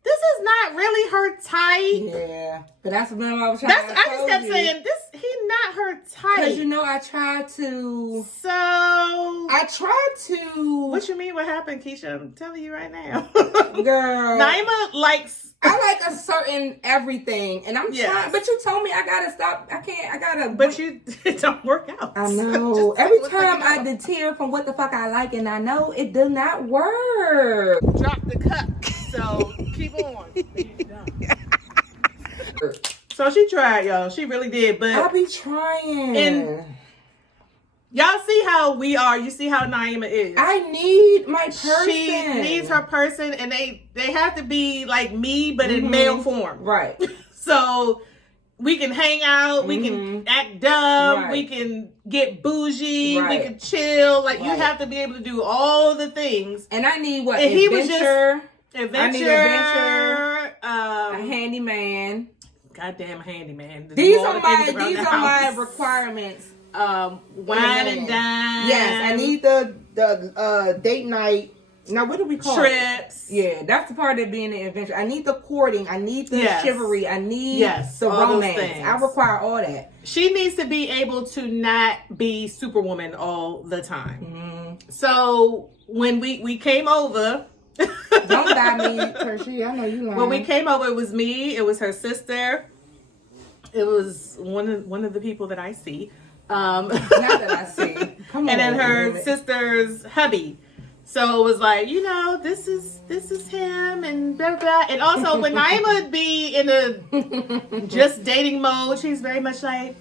this is not really her type. Yeah. But that's what I was trying to I just kept saying, he not her type. Because I tried to. So. I tried to. What you mean? What happened, Keisha? I'm telling you right now. Girl. Naima likes. I like a certain everything. And I'm trying. But you told me I got to stop. I got to. But it don't work out. I know. So every time I deter from what the fuck I like and I know, it does not work. Drop the cup. So keep on. So she tried, y'all. She really did. But I be trying. And y'all see how we are. You see how Naima is. I need my person. She needs her person, and they have to be like me, but in male form. Right. So we can hang out. We can act dumb. Right. We can get bougie. Right. We can chill. Like, right. you have to be able to do all the things. And I need what? And adventure. He was just adventure. I need adventure. A handyman. Goddamn handyman. These are my requirements. Wine and dine. Yes, I need the date night. Now, what do we call trips? It? Yeah, that's the part of being an adventure. I need the courting. I need the chivalry. I need the romance. I require all that. She needs to be able to not be Superwoman all the time. So when we came over. Don't lie me, Tershi. I know you lying. When we came over, it was me. It was her sister. It was one of the people that I see. Not that I see. Come on. And then her sister's hubby. So it was like, this is him and blah, blah. And also when Naima would be in a just dating mode, she's very much like,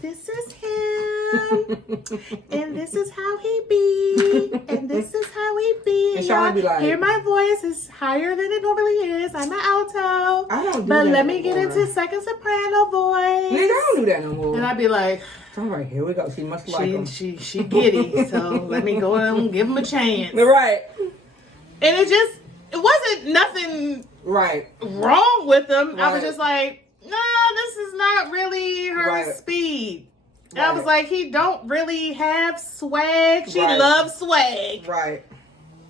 this is him, and this is how he be, and this is how he be. And y'all be like, hear my voice is higher than it normally is. I'm an alto. I don't do but that let no me get more. into second soprano voice. Nigga, I don't do that no more. And I'd be like, all right, here we go. She must like him. She giddy, so let me go and give him a chance. Right. And it wasn't nothing Right. wrong with him. I was Right. just like, no, this is not really her Right. speed. And Right. I was like, he don't really have swag. She Right. loves swag. Right.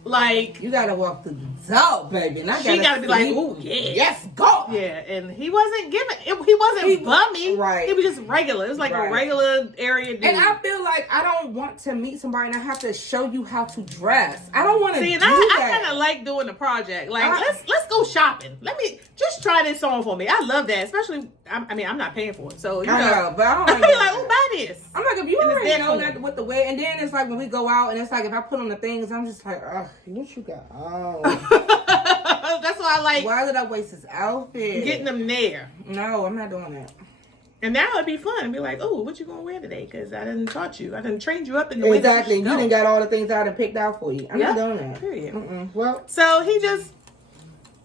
Like, You gotta walk through the door, baby. And I she gotta be like, ooh, yeah. Yes, go. Yeah, and he wasn't he wasn't bummy. Right. He was just regular. It was like Right. a regular area dude. And I feel like I don't want to meet somebody and I have to show you how to dress. I don't want to See, do and that. I kind of like doing the project. Like, I- let's go shopping. Let me just try this on for me. I love that, especially. I mean, I'm not paying for it, so you I know. know, but I don't I'd like be that. like, oh, buy this. I'm like, if you And it's already dead know cool. that with the way, and then it's like when we go out, and it's like if I put on the things, I'm just like, ugh, what you got on? That's why I like Why did I waste this outfit? getting them there. No, I'm not doing that. And now it'd be fun. Be like, oh, what you gonna wear today? Because I didn't taught you. I didn't trained you up in the way that Exactly. you You should didn't go. got all the things I done picked out for you. I'm Yeah. not doing that. Period. Well, So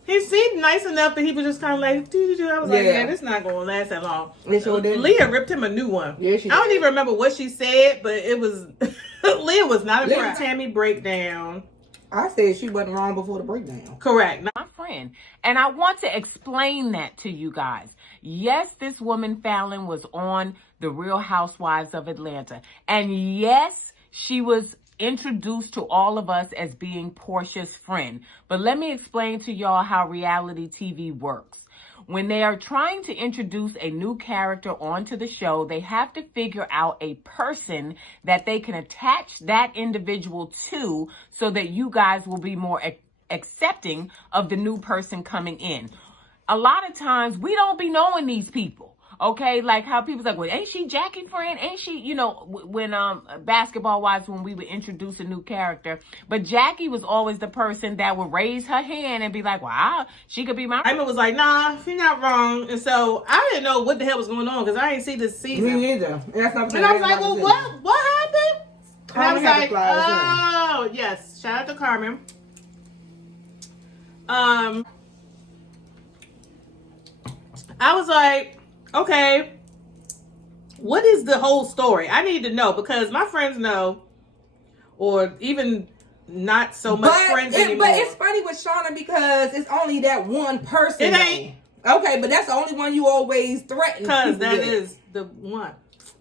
he seemed nice enough that he was just kind of like, doo-doo-doo. I was like, Yeah. yeah, this not gonna last that long. It sure didn't. Leah ripped him a new one. Yeah, she I don't did. even remember what she said, but it was Leah was not Leah- impressed. Tammy breakdown. I said she wasn't wrong before the breakdown. Correct. My friend. And I want to explain that to you guys. Yes, this woman Fallon was on The Real Housewives of Atlanta. And yes, she was introduced to all of us as being Porsha's friend. But let me explain to y'all how reality TV works. When they are trying to introduce a new character onto the show, they have to figure out a person that they can attach that individual to so that you guys will be more accepting of the new person coming in. A lot of times we don't be knowing these people. Okay, like how people's like, well, ain't she Jackie friend? Ain't she, you know, when Basketball Wives, when we would introduce a new character. But Jackie was always the person that would raise her hand and be like, wow, she could be my Ayman was like, nah, she's not wrong. And so I didn't know what the hell was going on because I didn't see this Me season. neither. And that's not And I was like, well, what happened? And I was Carmen had to like, fly us in. oh, yes. Shout out to Carmen. I was like, okay, what is the whole story? I need to know because my friends know, or even not so much friends anymore. But it's funny with Shana because it's only that one person. It ain't. though. Okay, but that's the only one you always threaten. Because people that with. is the one.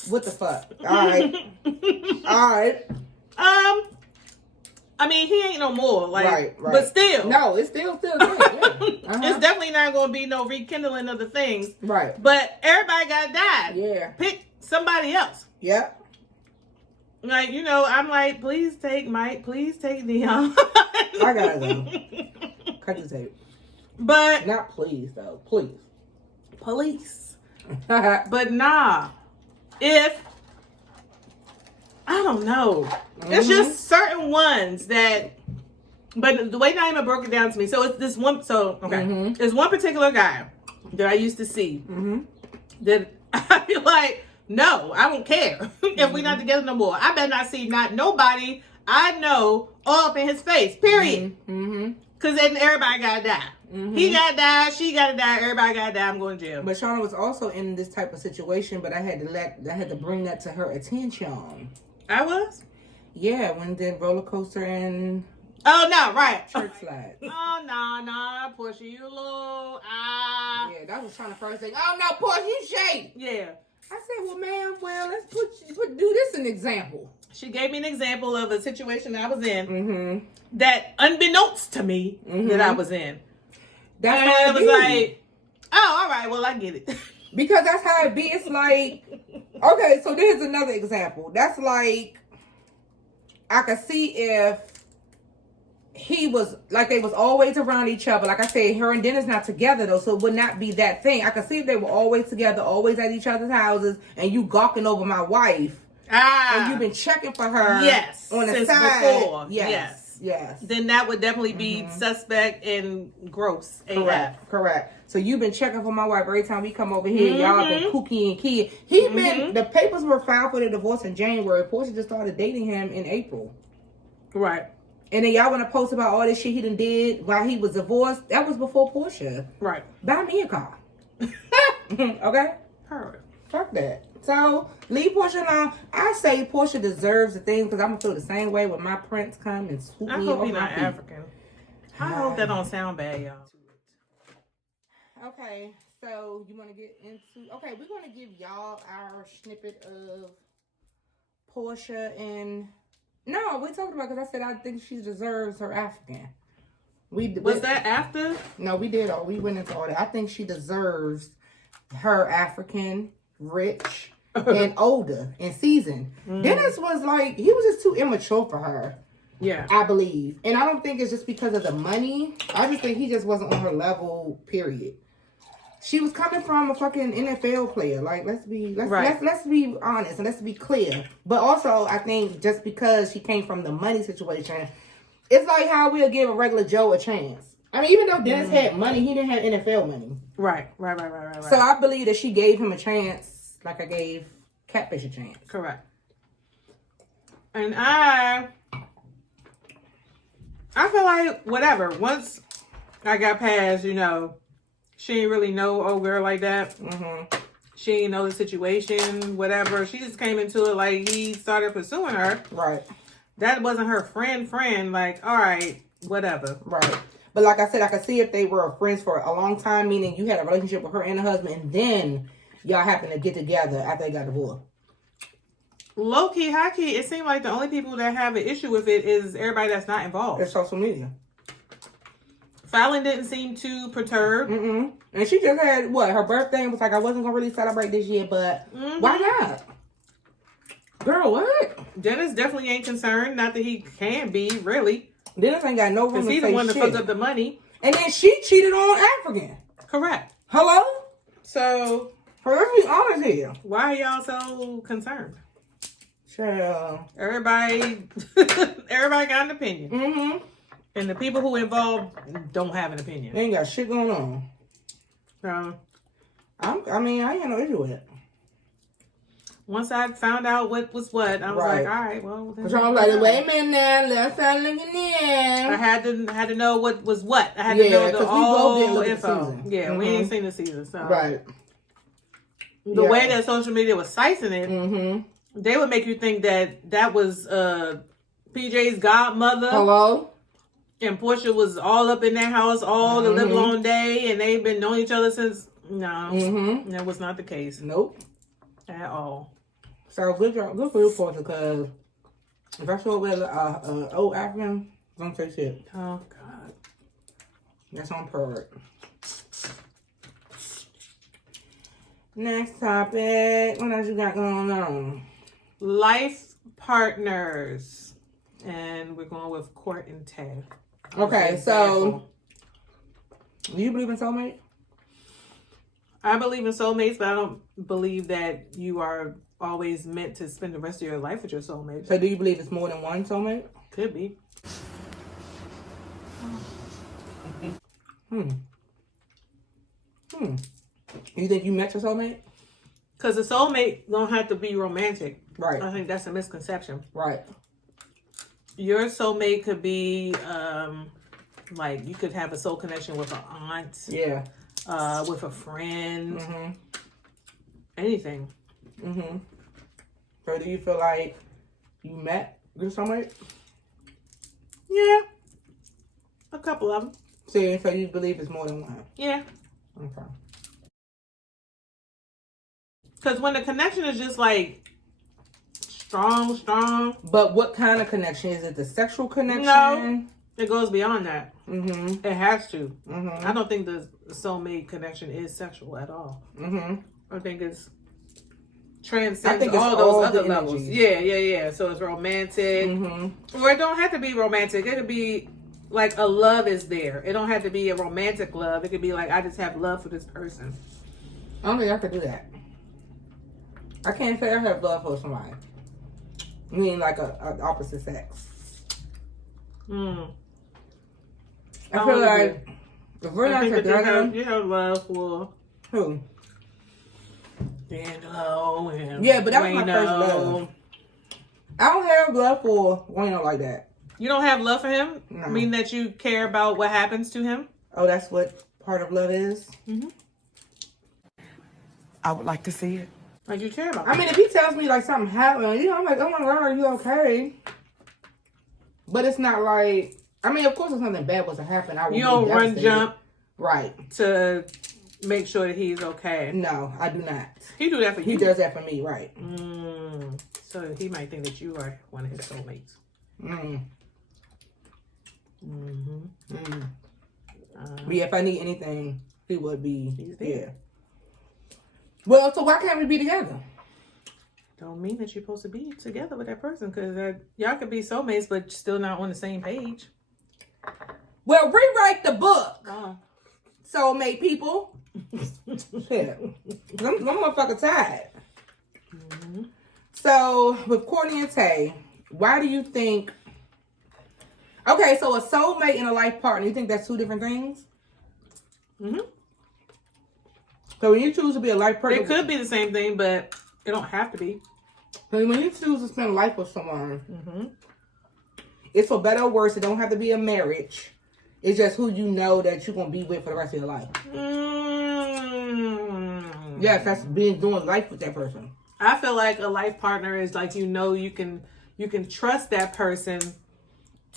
What the fuck? All right. All right. I mean, he ain't no more. Like, Right. but still. No, it's still there. Yeah. Uh-huh. It's definitely not going to be no rekindling of the things. Right. But everybody got died. Yeah. Pick somebody else. Yep. Like, you know, I'm like, please take Mike. Please take Dion. I gotta go. Cut the tape. But Not please though. Please. police. Right. But nah. I don't know. It's just certain ones that. But the way Naima broke it down to me, so it's this one. So okay, there's one particular guy that I used to see that I feel like, no, I don't care if we're not together no more. I better not see not nobody I know all up in his face. Period. Because then everybody gotta die. He gotta die. She gotta die. Everybody gotta die. I'm going to jail. But Shana was also in this type of situation, but I had to bring that to her attention. I was. Yeah, when the roller coaster and Oh no! Right. church slide. Oh no, Porsha, you little Yeah, that was Shana's first thing. Oh no, Porsche, you shady. yeah. I said, well, man, let's do this an example. She gave me an example of a situation that I was in Mm-hmm. that, unbeknownst to me, that I was in. That's And how I it was be. like, oh, all right, well, I get it. Because that's how it be. It's like, okay, so there's another example. That's like, I could see if he was, like they was always around each other. Like I said, her and Dennis not together though, so it would not be that thing. I could see if they were always together, always at each other's houses, and you gawking over my wife, and you've been checking for her Yes, on the since side. before. Yes. Yes. Then that would definitely be suspect and gross. Correct. Correct. So you've been checking for my wife every time we come over here. Y'all been kooky and key. He been, the papers were filed for the divorce in January. Porsha just started dating him in April. Right. And then y'all want to post about all this shit he done did while he was divorced. That was before Porsha. Right. Buy me a car. Okay? Perfect. Fuck that. So, leave Porsha alone. I say Porsha deserves the thing because I'm going to feel the same way when my prince come and swoop I me hope off he's my not feet. African. I hope that don't sound bad, y'all. Okay, so you want to get into... Okay, we're going to give y'all our snippet of Porsha and... No, we talked about because I said I think she deserves her African. Was that after? No, we did all. We went into all that. I think she deserves her African, rich, and older and seasoned. Dennis was like, he was just too immature for her. Yeah. I believe. And I don't think it's just because of the money. I just think he just wasn't on her level, period. She was coming from a fucking NFL player. Like, let's be honest and let's be clear. But also, I think just because she came from the money situation, it's like how we'll give a regular Joe a chance. I mean, even though Dennis had money, he didn't have NFL money. Right. So I believe that she gave him a chance, like I gave Catfish a chance. Correct. And I feel like whatever. Once I got past, you know, she didn't really know old girl like that. She didn't know the situation, whatever. She just came into it like he started pursuing her. Right. That wasn't her friend. Like, all right, whatever. Right. But like I said, I could see if they were friends for a long time, meaning you had a relationship with her and her husband, and then y'all happened to get together after they got divorced. Low key, high key, it seemed like the only people that have an issue with it is everybody that's not involved. It's social media. Fallon didn't seem too perturbed. And she just had, her birthday, and was like, I wasn't going to really celebrate this year, but why not? Girl, what? Dennis definitely ain't concerned. Not that he can be, really. Dennis ain't got no room to say he's the one that shit. fucked up the money. And then she cheated on African. Correct. Hello? So, let's be honest here. Why are y'all so concerned? Sure. Everybody got an opinion. And the people who involved don't have an opinion. They ain't got shit going on. So, I mean, I ain't got no issue with it. Once I found out what was what, I was like, all right, well. So I was like, wait a minute now, let's start looking in. I had to know what was what. I had to know the whole info. Yeah, we ain't seen the season. So. Right. The way that social media was slicing it, they would make you think that was PJ's godmother. Hello? And Porsha was all up in their house all the live long day, and they've been knowing each other since. No, that was not the case. Nope. At all. So good for you, Porsha, because if I show up with old African, don't say shit. Oh, God. That's on purge. Next topic. What else you got going on? Life partners. And we're going with Court and Tay. Okay, so do you believe in soulmates? I believe in soulmates, but I don't believe that you are always meant to spend the rest of your life with your soulmate. So do you believe it's more than one soulmate? Could be. You think you met your soulmate? Because a soulmate don't have to be romantic. Right. I think that's a misconception. Right. Your soulmate could be, like, you could have a soul connection with an aunt. Yeah. With a friend. Anything. So do you feel like you met your soulmate? Yeah. A couple of them. So you believe it's more than one? Yeah. Okay. Because when the connection is just like strong. But what kind of connection? Is it the sexual connection? No. It goes beyond that. It has to. Mm-hmm. I don't think the soulmate connection is sexual at all. I think it's transcends all those other levels. Yeah. So it's romantic. Or it don't have to be romantic. It could be like a love is there. It don't have to be a romantic love. It could be like, I just have love for this person. I don't think I could do that. I can't say I have love for somebody. I mean, like a opposite sex. I feel like if we're not together, you have love for who? D'Angelo and yeah, but that was my first love. I don't have love for Wayne like that. You don't have love for him? No. Mean that you care about what happens to him? Oh, that's what part of love is? I would like to see it. Like you care about I mean, if he tells me like something happened, I'm like, oh my God, are you okay? But it's not like I mean, of course, if something bad was to happen, I would. You don't run jump right to make sure that he's okay. No, I do not. He do that for you. He does that for me, right? So he might think that you are one of his soulmates. But yeah, if I need anything, he would be. He's there. Yeah. Well, so why can't we be together? Don't mean that you're supposed to be together with that person, because y'all could be soulmates, but still not on the same page. Well, rewrite the book, Oh. soulmate people. Shit. I'm motherfucking tired. So, with Courtney and Tay, why do you think... Okay, so a soulmate and a life partner, you think that's two different things? So when you choose to be a life partner... It could be the same thing, but it don't have to be. So when you choose to spend life with someone, it's for better or worse. It don't have to be a marriage. It's just who you know that you're going to be with for the rest of your life. Yes, that's doing life with that person. I feel like a life partner is like, you can trust that person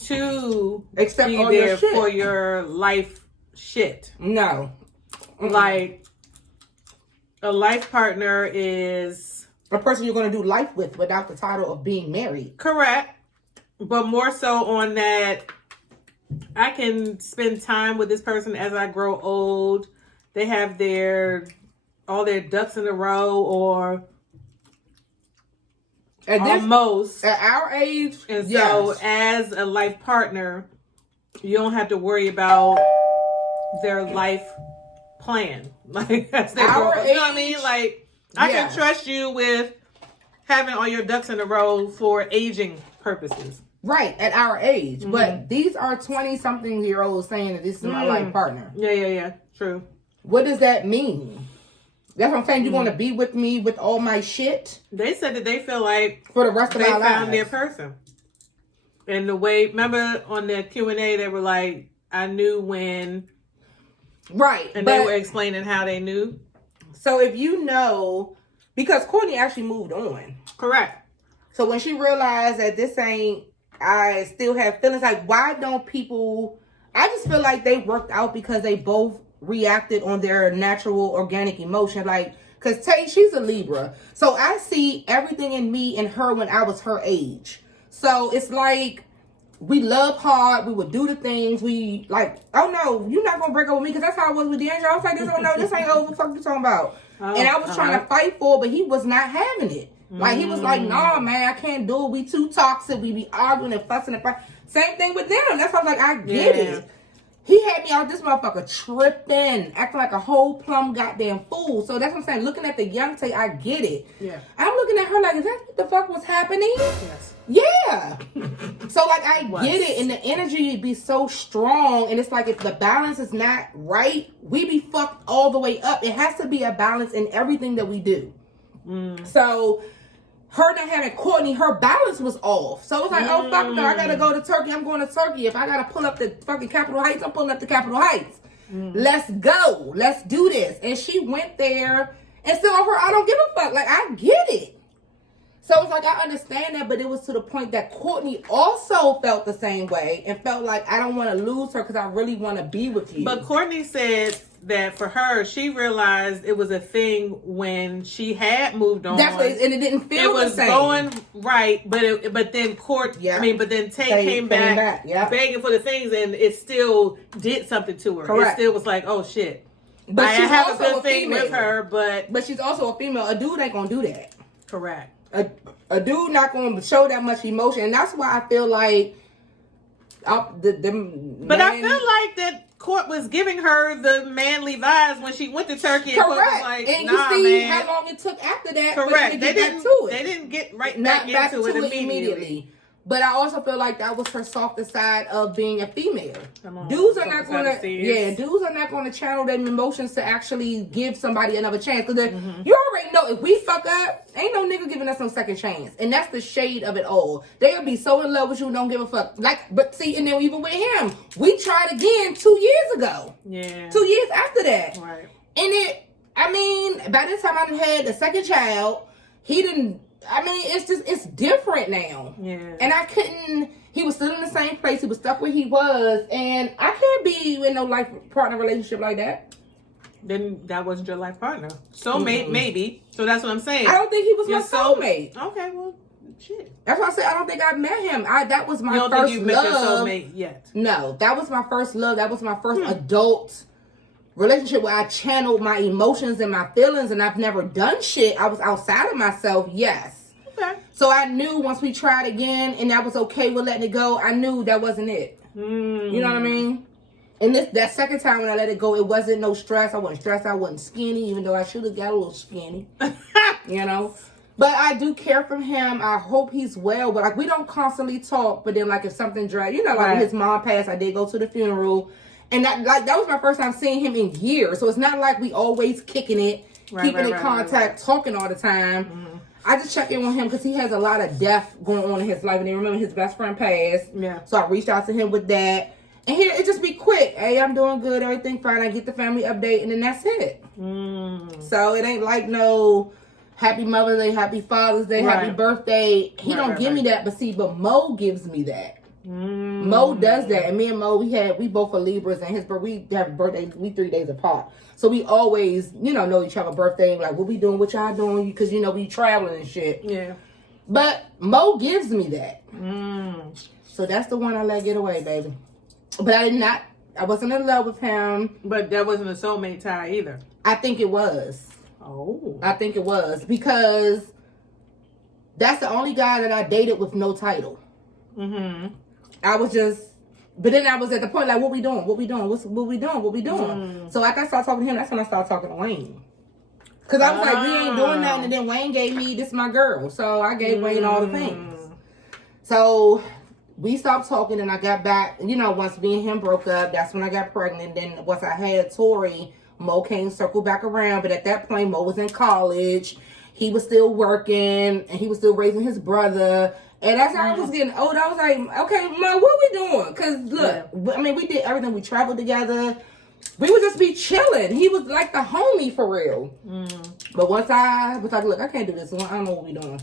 to Accept be all there your shit. for your life shit. No. Like, a life partner is... a person you're going to do life with without the title of being married. Correct. But more so on that, I can spend time with this person as I grow old. They have all their ducks in a row, or almost. At our age, And yes. so as a life partner, you don't have to worry about their life plan. Like, as they grow Our up. You know what I mean? age, Like, I yes. can trust you with having all your ducks in a row for aging purposes. Right, at our age. But these are 20-something-year-olds saying that this is my life partner. Yeah. True. What does that mean? That's what I'm saying. You want to be with me with all my shit They said that they feel like for the rest of they our lives. found their person. And the way, remember on the Q&A, they were like, I knew when. Right. And they were explaining how they knew. So if you know, because Courtney actually moved on. Correct. So when she realized that this ain't, I still have feelings, like, why don't people, I just feel like they worked out because they both reacted on their natural organic emotion. Like, because Tay, she's a Libra. So I see everything in me and her when I was her age. So it's like, we love hard. We would do the things. We like, oh no, you're not going to break up with me, because that's how I was with D'Angelo. I was like, this ain't over. What the fuck you talking about? And I was trying to fight for it, but he was not having it. Like, he was like, nah, man, I can't do it. We too toxic. We be arguing and fussing and fighting. Same thing with them. That's why I was like, I get it. He had me out this motherfucker tripping, acting like a whole plum goddamn fool. So that's what I'm saying. Looking at the young Tay, I get it. Yeah. I'm looking at her like, is that what the fuck was happening? Yes. Yeah. So, like, I get it. And the energy be so strong. And it's like, if the balance is not right, we be fucked all the way up. It has to be a balance in everything that we do. So, her not having Courtney, her balance was off. So, it's like, oh, fuck no, I gotta go to Turkey. I'm going to Turkey. If I gotta pull up the fucking Capitol Heights, I'm pulling up the Capitol Heights. Let's go. Let's do this. And she went there and still over, I don't give a fuck. Like, I get it. So it's like, I understand that, but it was to the point that Courtney also felt the same way and felt like, I don't want to lose her because I really want to be with you. But Courtney said that for her, she realized it was a thing when she had moved on. That's what, and it didn't feel the same. It was going right, but then Tay came back begging for the things, and it still did something to her. Correct. It still was like, oh shit. But I she's have also a good a thing female. with her, but she's also a female. A dude ain't gonna do that. Correct. A dude not gonna show that much emotion, and that's why I feel like I feel like that Court was giving her the manly vibes when she went to Turkey. And Court was like, and nah, you see man. how long it took after that. Correct. For them to get back to it. They didn't get back into it immediately. But I also feel like that was her softer side of being a female. Dudes are not going to channel their emotions to actually give somebody another chance. Because you already know, if we fuck up, ain't no nigga giving us no second chance. And that's the shade of it all. They'll be so in love with you, don't give a fuck. But see, and then even with him, we tried again 2 years ago. Yeah. 2 years after that. Right. And by this time I had the second child, he didn't I mean, it's different now. Yeah. And I couldn't, he was still in the same place. He was stuck where he was. And I can't be in no life partner relationship like that. Then that wasn't your life partner. Soulmate, maybe. So that's what I'm saying. I don't think he was Your my soulmate. Okay, well, shit. That's why I said I don't think I met him. That was my You don't first think you met your love. soulmate yet? No, that was my first love. That was my first adult relationship where I channeled my emotions and my feelings, and I've never done shit. I was outside of myself, yes. Okay. So I knew once we tried again and I was okay with letting it go, I knew that wasn't it. You know what I mean? And that second time when I let it go, it wasn't no stress. I wasn't stressed. I wasn't skinny, even though I should have got a little skinny. You know? But I do care for him. I hope he's well. But like, we don't constantly talk. But then like if something dragged, you know, like when his mom passed, I did go to the funeral. And that was my first time seeing him in years. So it's not like we always kicking it, keeping in contact, talking all the time. I just check in with him because he has a lot of death going on in his life. And then remember his best friend passed. Yeah. So I reached out to him with that. And here, it just be quick. Hey, I'm doing good. Everything fine. I get the family update. And then that's it. So it ain't like no happy Mother's Day, happy Father's Day, happy birthday. He don't give me that. But see, Mo gives me that. Mo does that. And me and Mo, we both are Libras. And we have birthdays. We 3 days apart. So we always, know each other's birthday. Like, what we doing? What y'all doing? Because, we traveling and shit. Yeah. But Mo gives me that. So that's the one I let get away, baby. But I wasn't in love with him. But that wasn't a soulmate tie either. I think it was. Oh. I think it was. Because that's the only guy that I dated with no title. I was just, but then I was at the point like, what we doing? What we doing? What we doing? So after I started talking to him, that's when I started talking to Wayne. Because I was like, we ain't doing nothing. And then Wayne gave me, this my girl. So I gave Wayne all the things. So we stopped talking and I got back, once me and him broke up, that's when I got pregnant. Then once I had Tori, Mo came circle back around. But at that point, Mo was in college. He was still working and he was still raising his brother. And as I was getting old, I was like, okay, Mo, what we doing? Because look, I mean, we did everything. We traveled together. We would just be chilling. He was like the homie for real. But once I was like, look, I can't do this. I don't know what we doing.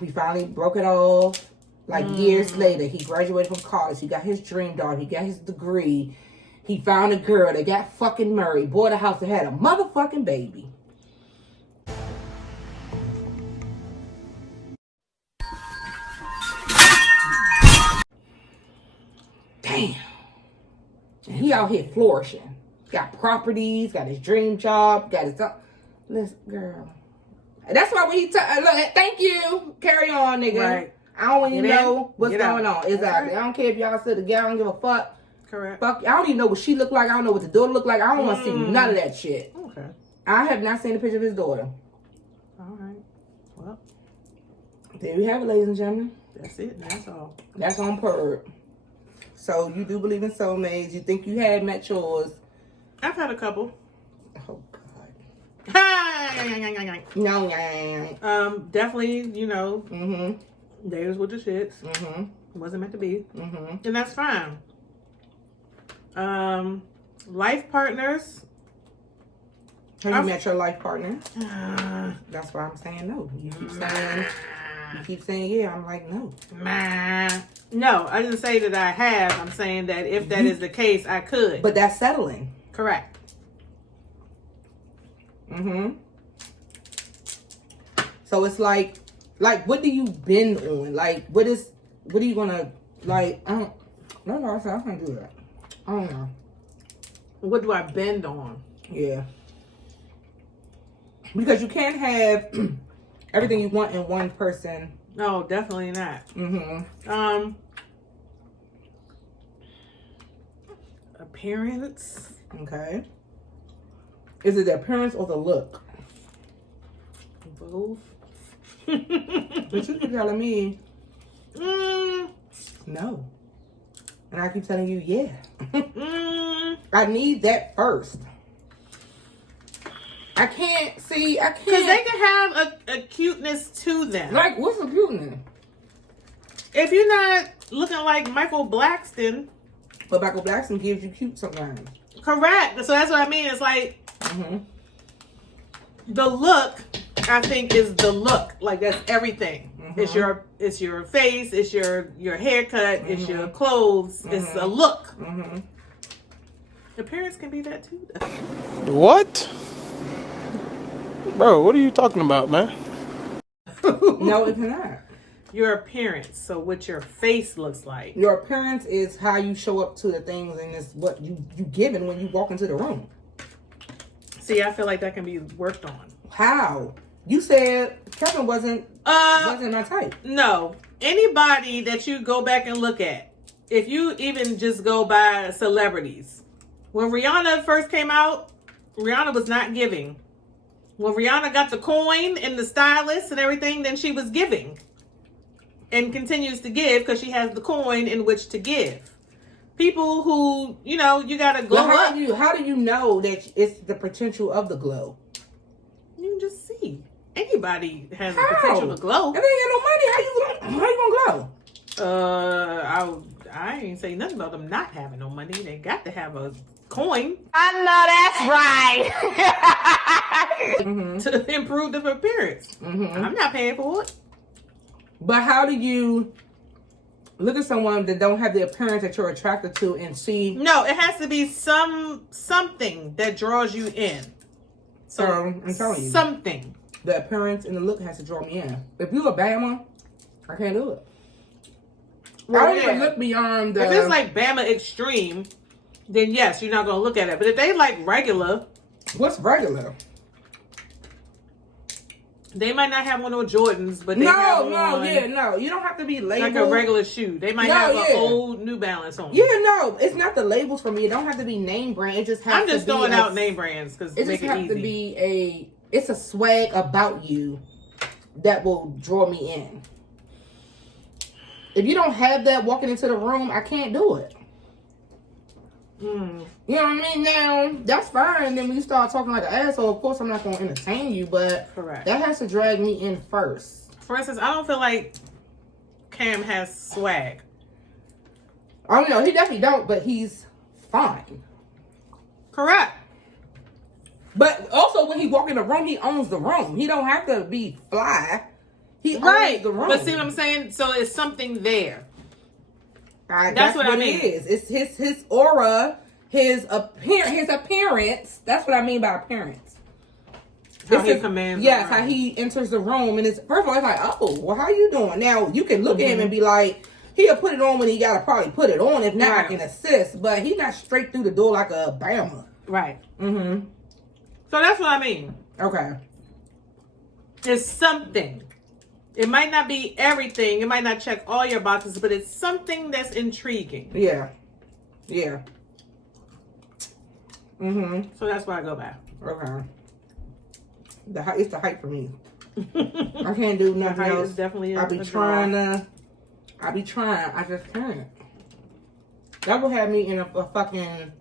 We finally broke it off. Like years later, he graduated from college. He got his dream daughter. He got his degree. He found a girl. They got fucking married. Bought a house and had a motherfucking baby. Damn. And he out here flourishing. Got properties, got his dream job, got his... Listen, girl. That's why when he... Look, thank you. Carry on, nigga. Right. I don't want you to know what's going on. Exactly. I don't care if y'all sit together. I don't give a fuck. Correct. Fuck. I don't even know what she look like. I don't know what the daughter look like. I don't want to see none of that shit. Okay. I have not seen a picture of his daughter. All right. Well. There we have it, ladies and gentlemen. That's it. That's all. That's on purr. So you do believe in soulmates. You think you had met yours. I've had a couple. Oh, God. Hi. No. Definitely, Days with the shits. Wasn't meant to be. And that's fine. Life partners. Have you met your life partner? That's why I'm saying no. You keep saying yeah. I'm like, no. No, I didn't say that I have. I'm saying that if that is the case, I could. But that's settling. Correct. So it's like, what do you bend on? Like, what are you gonna, like, I can't do that. I don't know. What do I bend on? Yeah. Because you can't have everything you want in one person. No, definitely not. Appearance. Okay. Is it the appearance or the look? Both. But you keep telling me no. And I keep telling you, yeah. I need that first. I can't. Because they can have a cuteness to them. Like, what's the cuteness? If you're not looking like Michael Blackson. But Michael Blackson gives you cute sometimes. Correct. So that's what I mean. It's like the look I think, is the look. Like, that's everything. It's your face, it's your haircut, it's your clothes, it's a look. Appearance can be that too. What? Bro, what are you talking about, man? No, it's not. Your appearance, so what your face looks like. Your appearance is how you show up to the things, and it's what you given when you walk into the room. See, I feel like that can be worked on. How? You said Kevin wasn't my type. No. Anybody that you go back and look at, if you even just go by celebrities. When Rihanna first came out, Rihanna was not giving. When Rihanna got the coin and the stylist and everything, then she was giving. And continues to give because she has the coin in which to give. People who, you gotta glow up. How do you know that it's the potential of the glow? You can just see. Anybody has the potential to glow. If they ain't got no money, how you gonna glow? I ain't say nothing about them not having no money. They got to have a coin. I know that's right. To improve the appearance. I'm not paying for it. But how do you look at someone that don't have the appearance that you're attracted to and see? No, it has to be something that draws you in. So I'm telling you, something. The appearance and the look has to draw me in. If you're a Bama, I can't do it. Well, I don't even look beyond the... If it's like Bama Extreme, then yes, you're not going to look at it. But if they like regular... What's regular? They might not have one of Jordans, but they No. You don't have to be labeled. like a regular shoe. They might have an old New Balance on. Yeah, no. It's not the labels for me. It don't have to be name brand. It just has I'm just throwing out name brands because it just make it has easy. to be it's a swag about you that will draw me in. If you don't have that walking into the room, I can't do it. You know what I mean? Now, that's fine. Then when you start talking like an asshole, of course I'm not going to entertain you, but Correct. That has to drag me in first. For instance, I don't feel like Cam has swag. Oh, no, he definitely don't, but he's fine. Correct. But also, when he walk in the room, he owns the room. He don't have to be fly. He owns the room. But see what I'm saying? So it's something there. That's what I mean. It is. It's his aura, his appearance. That's what I mean by appearance. How he commands. Yes, how he enters the room, and it's first of all, it's like, oh, well, how you doing? Now you can look at him and be like, he'll put it on when he gotta probably put it on. If not, I can assist. But he's not straight through the door like a Bama. Right. So that's what I mean. Okay. It's something. It might not be everything. It might not check all your boxes, but it's something that's intriguing. Yeah. So that's what I go by. Okay. It's the height for me. I can't do nothing else. Is definitely I be trying. I just can't. That would have me in a fucking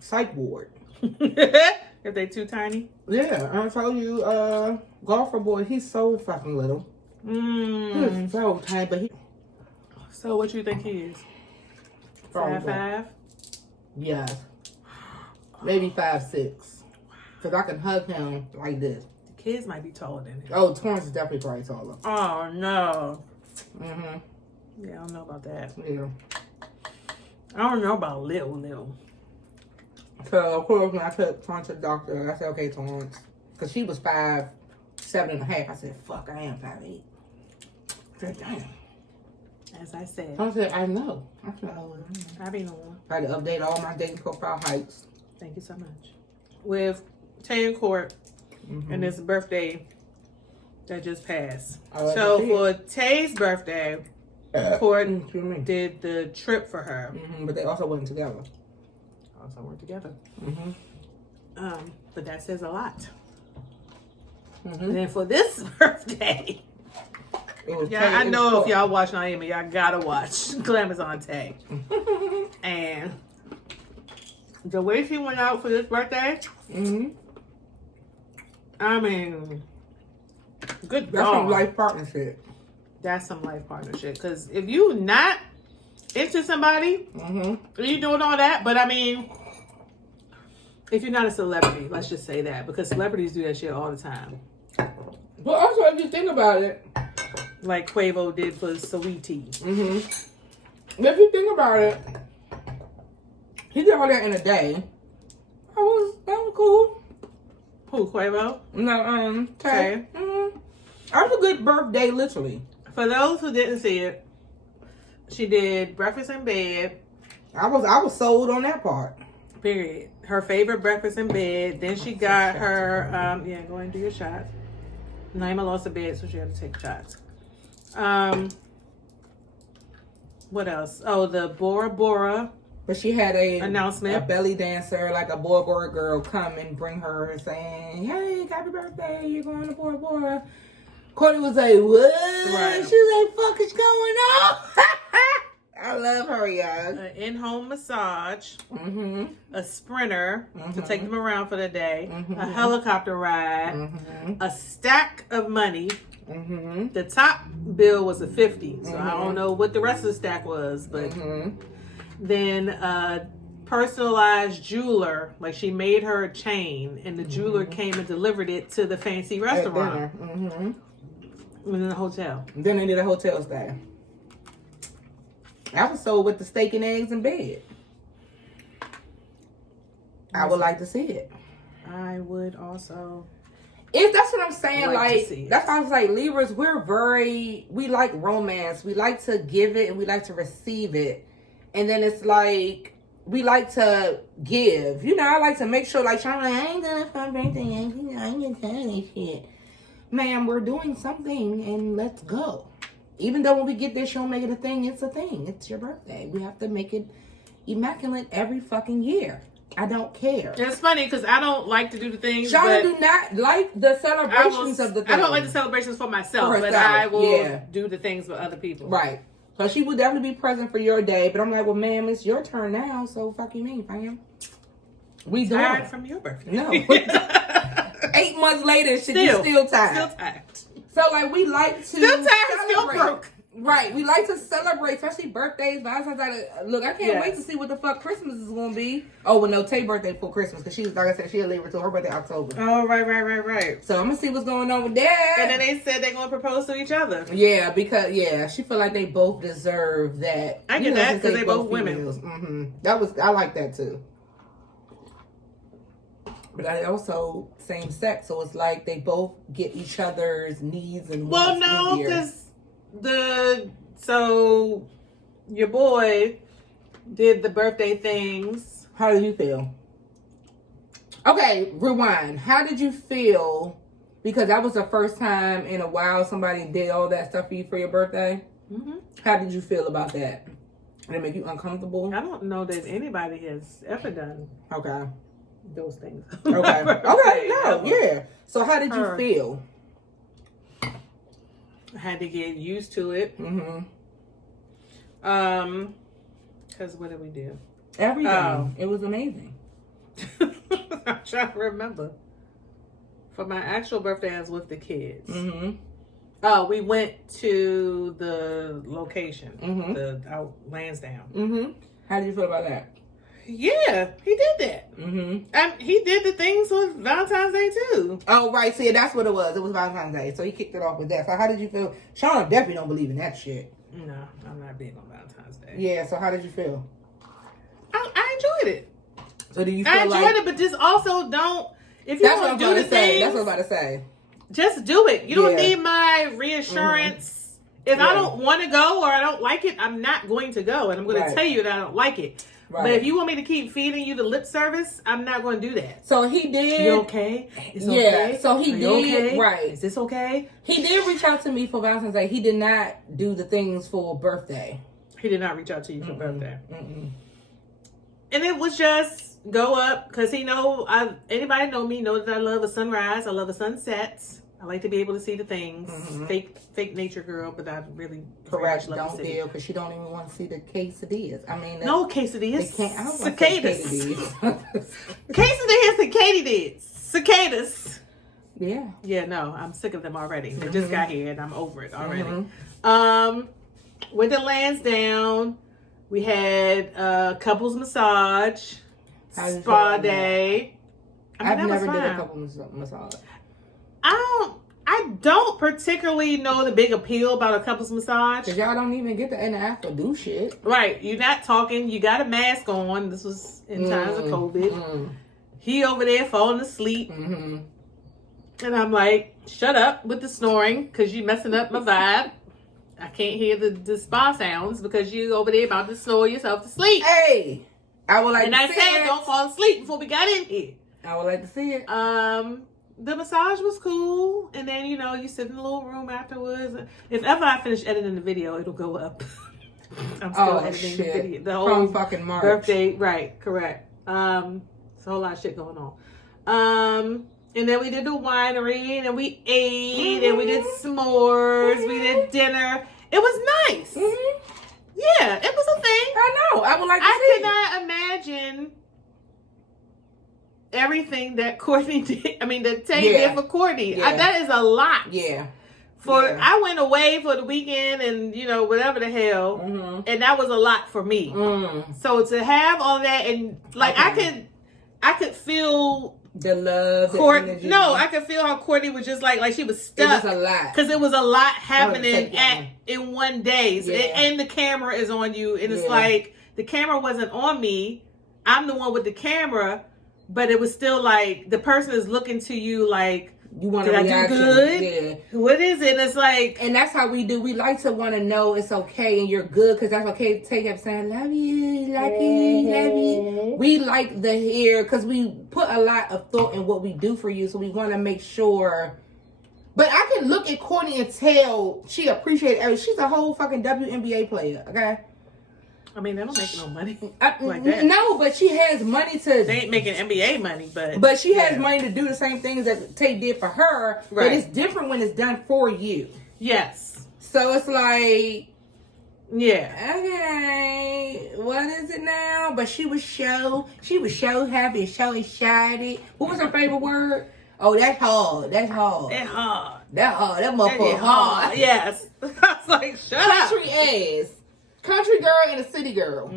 psych ward. If they too tiny. Yeah, I told you, golfer boy, he's so fucking little. He's so tiny, but he. So what you think he is? 5'5"? Yeah. Maybe 5'6". Cause I can hug him like this. The kids might be taller than him. Oh, Torrance is definitely probably taller. Oh no. Mm-hmm. Yeah, I don't know about that. Yeah. I don't know about little. So of course when I took Torrance to the doctor, I said, okay, Torrance. Cause she was 5'7.5". I said, fuck, I am 5'8". I said, damn. As I said. I said, I know. I be knowing. I had to update all my dating profile heights. Thank you so much. With Tay and Court and his birthday that just passed. So for Tay's birthday, Court did the trip for her. But they also wasn't together. Also weren't together. But that says a lot. And then for this birthday, yeah, I know if y'all watch Naima, y'all gotta watch Glamazon Tay. And the way she went out for this birthday, I mean, good That's some God. life partnership. That's some life partnership. Because if you not into somebody, you doing all that. But I mean, if you're not a celebrity, let's just say that. Because celebrities do that shit all the time. But also, if you think about it, like Quavo did for Saweetie. If you think about it, he did all that in a day. That was cool. Who, Quavo? No, Tay. That was a good birthday, literally. For those who didn't see it, she did breakfast in bed. I was sold on that part. Period. Her favorite breakfast in bed. Then she got her, go ahead and do your shots. Naima lost a bed, so she had to take shots. What else? Oh, the Bora Bora. But she had a announcement. A belly dancer, like a Bora Bora girl, come and bring her saying, "Hey, happy birthday, you're going to Bora Bora." Courtney was like, "What?" Right. She was like, "Fuck is going on?" I love her, y'all. An in-home massage. Mm-hmm. A sprinter to take them around for the day. Mm-hmm. A helicopter ride. Mm-hmm. A stack of money. Mm-hmm. The top bill was a 50, so I don't know what the rest of the stack was, but then a personalized jeweler, like she made her a chain, and the jeweler came and delivered it to the fancy restaurant. It was in the hotel. Then they did a hotel stay. I was sold with the steak and eggs in bed. I would like to see it. I would also. If that's what I'm saying, like that's why I was like, Libras, we like romance. We like to give it and we like to receive it. And then it's like, we like to give. You know, I like to make sure, like, Shana, I ain't gonna fun birthday. I ain't gonna tell this shit. Man, we're doing something and let's go. Even though when we get this show, make it a thing, it's a thing. It's your birthday. We have to make it immaculate every fucking year. I don't care. It's funny because I don't like to do the things. Shana do not like the celebrations of the things. I don't like the celebrations for myself, but I will do the things for other people. Right. So she would definitely be present for your day, but I'm like, well, ma'am, it's your turn now, so fuck you mean, fam. We tired doing from your birthday. No. 8 months later, shit, you still tired. Still tired. So like, we like to still tired, still broke. Right, we like to celebrate, especially birthdays. Valentine's Day. Look, I can't wait to see what the fuck Christmas is gonna be. Oh, well, no, Tay's birthday for Christmas because she's, like I said, she'll leave her till her birthday October. Oh, right. So I'm gonna see what's going on with that. And then they said they're gonna propose to each other. Yeah, because she feel like they both deserve that. I get that because they both women. I like that too. But I also same sex, so it's like they both get each other's needs and wants. Well, no, because so your boy did the birthday things. How did you feel? Okay, rewind. How did you feel? Because that was the first time in a while somebody did all that stuff for you for your birthday. Mm-hmm. How did you feel about that? Did it make you uncomfortable? I don't know that anybody has ever done those things. Okay. No, yeah. So how did you feel? I had to get used to it. Mm-hmm. Because what did we do? Everything. It was amazing. I'm trying to remember. For my actual birthday, I was with the kids. Mm-hmm. Oh, we went to the location, Mm-hmm. Lansdowne. Mm-hmm. How did you feel about that? Yeah, he did that. Mm-hmm. He did the things with Valentine's Day too. Oh, right. See, that's what it was. It was Valentine's Day. So he kicked it off with that. So how did you feel? Shana definitely don't believe in that shit. No, I'm not big on Valentine's Day. Yeah, so how did you feel? I enjoyed it. So do you feel I enjoyed it, but just also don't. If you want to do the things, that's what I'm about to say. Just do it. You don't need my reassurance. If I don't want to go or I don't like it, I'm not going to go, and I'm going to tell you that I don't like it. Right. But if you want me to keep feeding you the lip service, I'm not going to do that. So he did. You okay? It's okay. So he did. Okay? Right. Is this okay? He did reach out to me for Valentine's Day. He did not do the things for birthday. He did not reach out to you for birthday. And it was just go up because anybody know me know that I love a sunrise. I love a sunset. I like to be able to see the things. Fake nature girl, but I really correct. Don't deal because she don't even want to see the quesadillas. I mean, no quesadillas. Cicadas. Quesadillas and katydids. Cicadas. Yeah. Yeah. No, I'm sick of them already. They just got here and I'm over it already. Went to Lansdowne. We had couples massage, spa day. I've never did a couples massage. I don't particularly know the big appeal about a couples massage. Because y'all don't even get to interact or do shit. Right. You're not talking. You got a mask on. This was in times of COVID. He over there falling asleep. And I'm like, shut up with the snoring because you messing up my vibe. I can't hear the spa sounds because you over there about to snore yourself to sleep. Hey, I would like and to I see said, it. don't fall asleep before we got in here. I would like to see it. The massage was cool. And then, you know, you sit in the little room afterwards. If ever I finish editing the video, it'll go up. I'm still editing the video. The whole from fucking March. birthday. Right, correct. It's a whole lot of shit going on. And then we did the winery, and we ate, and we did s'mores, we did dinner. It was nice. Yeah, it was a thing. I know. I would like to see I it. cannot imagine everything that Courtney did. I mean, that Tay did for Courtney. Yeah. That is a lot. Yeah. I went away for the weekend and, you know, whatever the hell. And that was a lot for me. So to have all that and like I could feel the love, the energy. No, I could feel how Courtney was just like she was stuck. It was a lot. Because it was a lot happening in one day. And the camera is on you. And it's like the camera wasn't on me. I'm the one with the camera. But it was still like the person is looking to you like, you want did a I reaction. do good? Yeah. What is it? It's like, and that's how we do. We like to want to know it's okay and you're good because that's okay. Take up saying love you, love you, love you. We like the hear because we put a lot of thought in what we do for you, so we want to make sure. But I can look at Courtney and tell she appreciates everything. She's a whole fucking WNBA player. Okay. I mean, they don't make no money like that. No, but she has money to. They ain't making NBA money, but she has money to do the same things that Tate did for her. Right. But it's different when it's done for you. Yes. So it's like, okay, what is it now? But she was so happy, so excited. What was her favorite word? Oh, that's hard. That's hard. That's hard. That motherfucker hard. Yes. I was like, shut up. Country ass. Country girl and a city girl.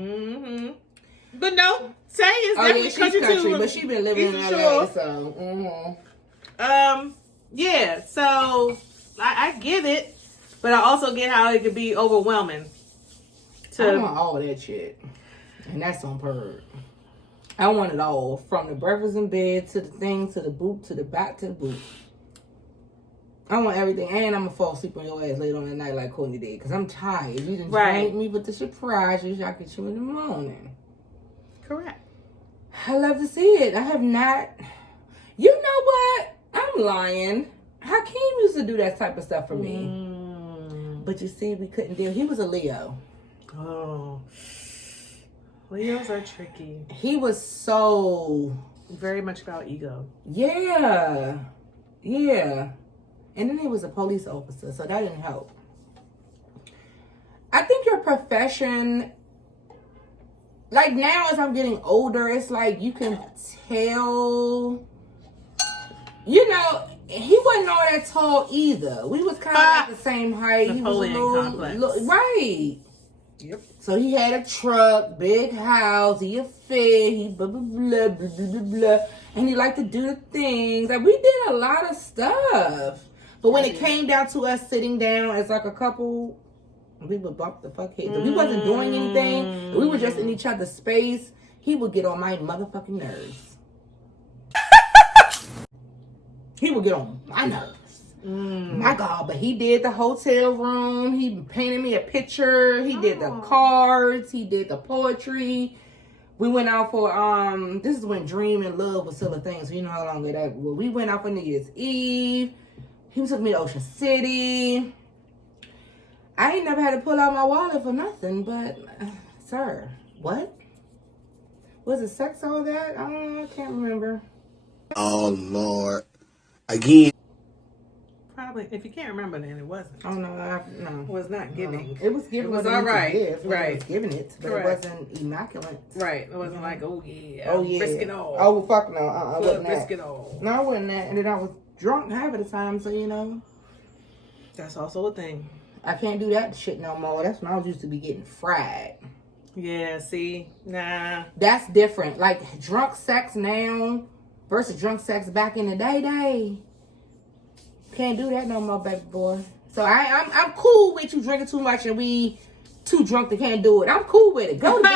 But no, Tay is definitely country too. But she been living in LA, so. Yeah. So I get it, but I also get how it could be overwhelming. I want all that shit, and that's on purge. I want it all, from the breakfast in bed to the thing to the boot to the back to the boot. I want everything, and I'm gonna fall asleep on your ass later on at night like Courtney did, because I'm tired. You done drank me with the surprises. I get you in the morning. Correct. I love to see it. I have not. You know what? I'm lying. Hakeem used to do that type of stuff for me. But you see, we couldn't deal. He was a Leo. Oh. Leos are tricky. He was so... very much about ego. Yeah. Yeah. And then he was a police officer, so that didn't help. I think your profession, like now as I'm getting older, it's like you can tell, you know, he wasn't all that tall either. We was kind of like the same height. Napoleon he was complex. Right. Yep. So he had a truck, big house, he a fed, he blah, blah, blah, blah, blah, blah, blah. And he liked to do the things. Like, we did a lot of stuff. But when it came down to us sitting down as like a couple, we would bump the fuck heads. If we wasn't doing anything, we were just in each other's space, he would get on my motherfucking nerves. He would get on my nerves. My God, but he did the hotel room. He painted me a picture. He did the cards. He did the poetry. We went out for, this is when Dream and Love was still a thing, so you know how long ago that was. We went out for New Year's Eve. He took me to Ocean City. I ain't never had to pull out my wallet for nothing, but, sir, what? Was it sex all that? I can't remember. Oh, Lord. Again. Probably. If you can't remember, then it wasn't. Oh, no. No. It was not giving. No. It was giving. It was all right. It Right. was giving it, but Correct. it wasn't immaculate. Right. It wasn't like, oh, yeah. Oh, yeah. Risk it all. Oh, fuck no. I wasn't Risk that. it all. No, I wasn't that. And then I was drunk half of the time, so, you know. That's also a thing. I can't do that shit no more. That's when I was used to be getting fried. Yeah, see? Nah. That's different. Like, drunk sex now versus drunk sex back in the day. Can't do that no more, baby boy. So I'm cool with you drinking too much and we too drunk to can't do it. I'm cool with it. Go to bed.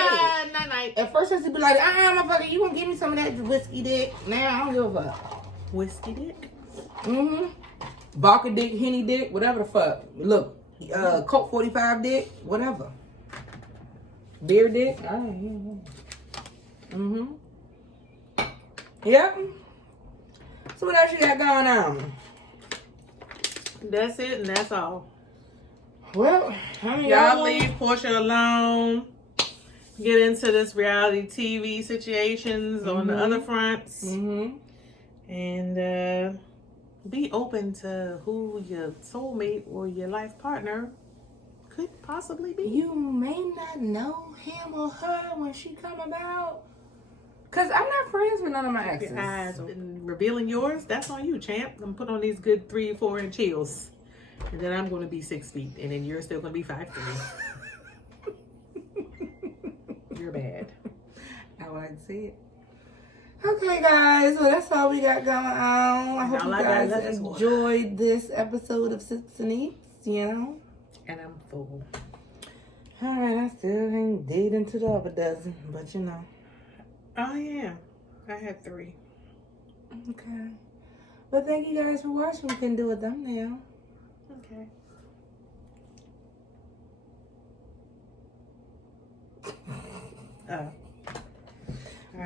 Night. At first I used to be like, motherfucker, you gonna give me some of that whiskey dick? Now I don't give a fuck. Whiskey dick? Mm-hmm. Vodka dick, Henny dick, whatever the fuck. Look, Coke 45 dick, whatever. Beer dick. Mm-hmm. Yep. So what else you got going on? That's it and that's all. Well, y'all leave Porsha alone. Get into this reality TV situations on the other fronts. Mm-hmm. And be open to who your soulmate or your life partner could possibly be. You may not know him or her when she come about. Because I'm not friends with none of my exes. Your eyes and revealing yours, that's on you, champ. I'm put on these good 3 or 4 inch heels. And then I'm going to be 6 feet. And then you're still going to be 5'3". You're bad. I would like to see it. Okay, guys. Well, that's all we got going on. I hope you guys enjoyed this episode of Sipsandeats, you know. And I'm full. All right. I still ain't dating to the other dozen, but you know. Oh, yeah. I had 3. Okay. Well, thank you guys for watching. We can do a thumbnail. Okay.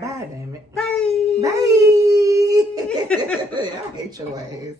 Bye, damn it. Bye. Bye. I hate your ways.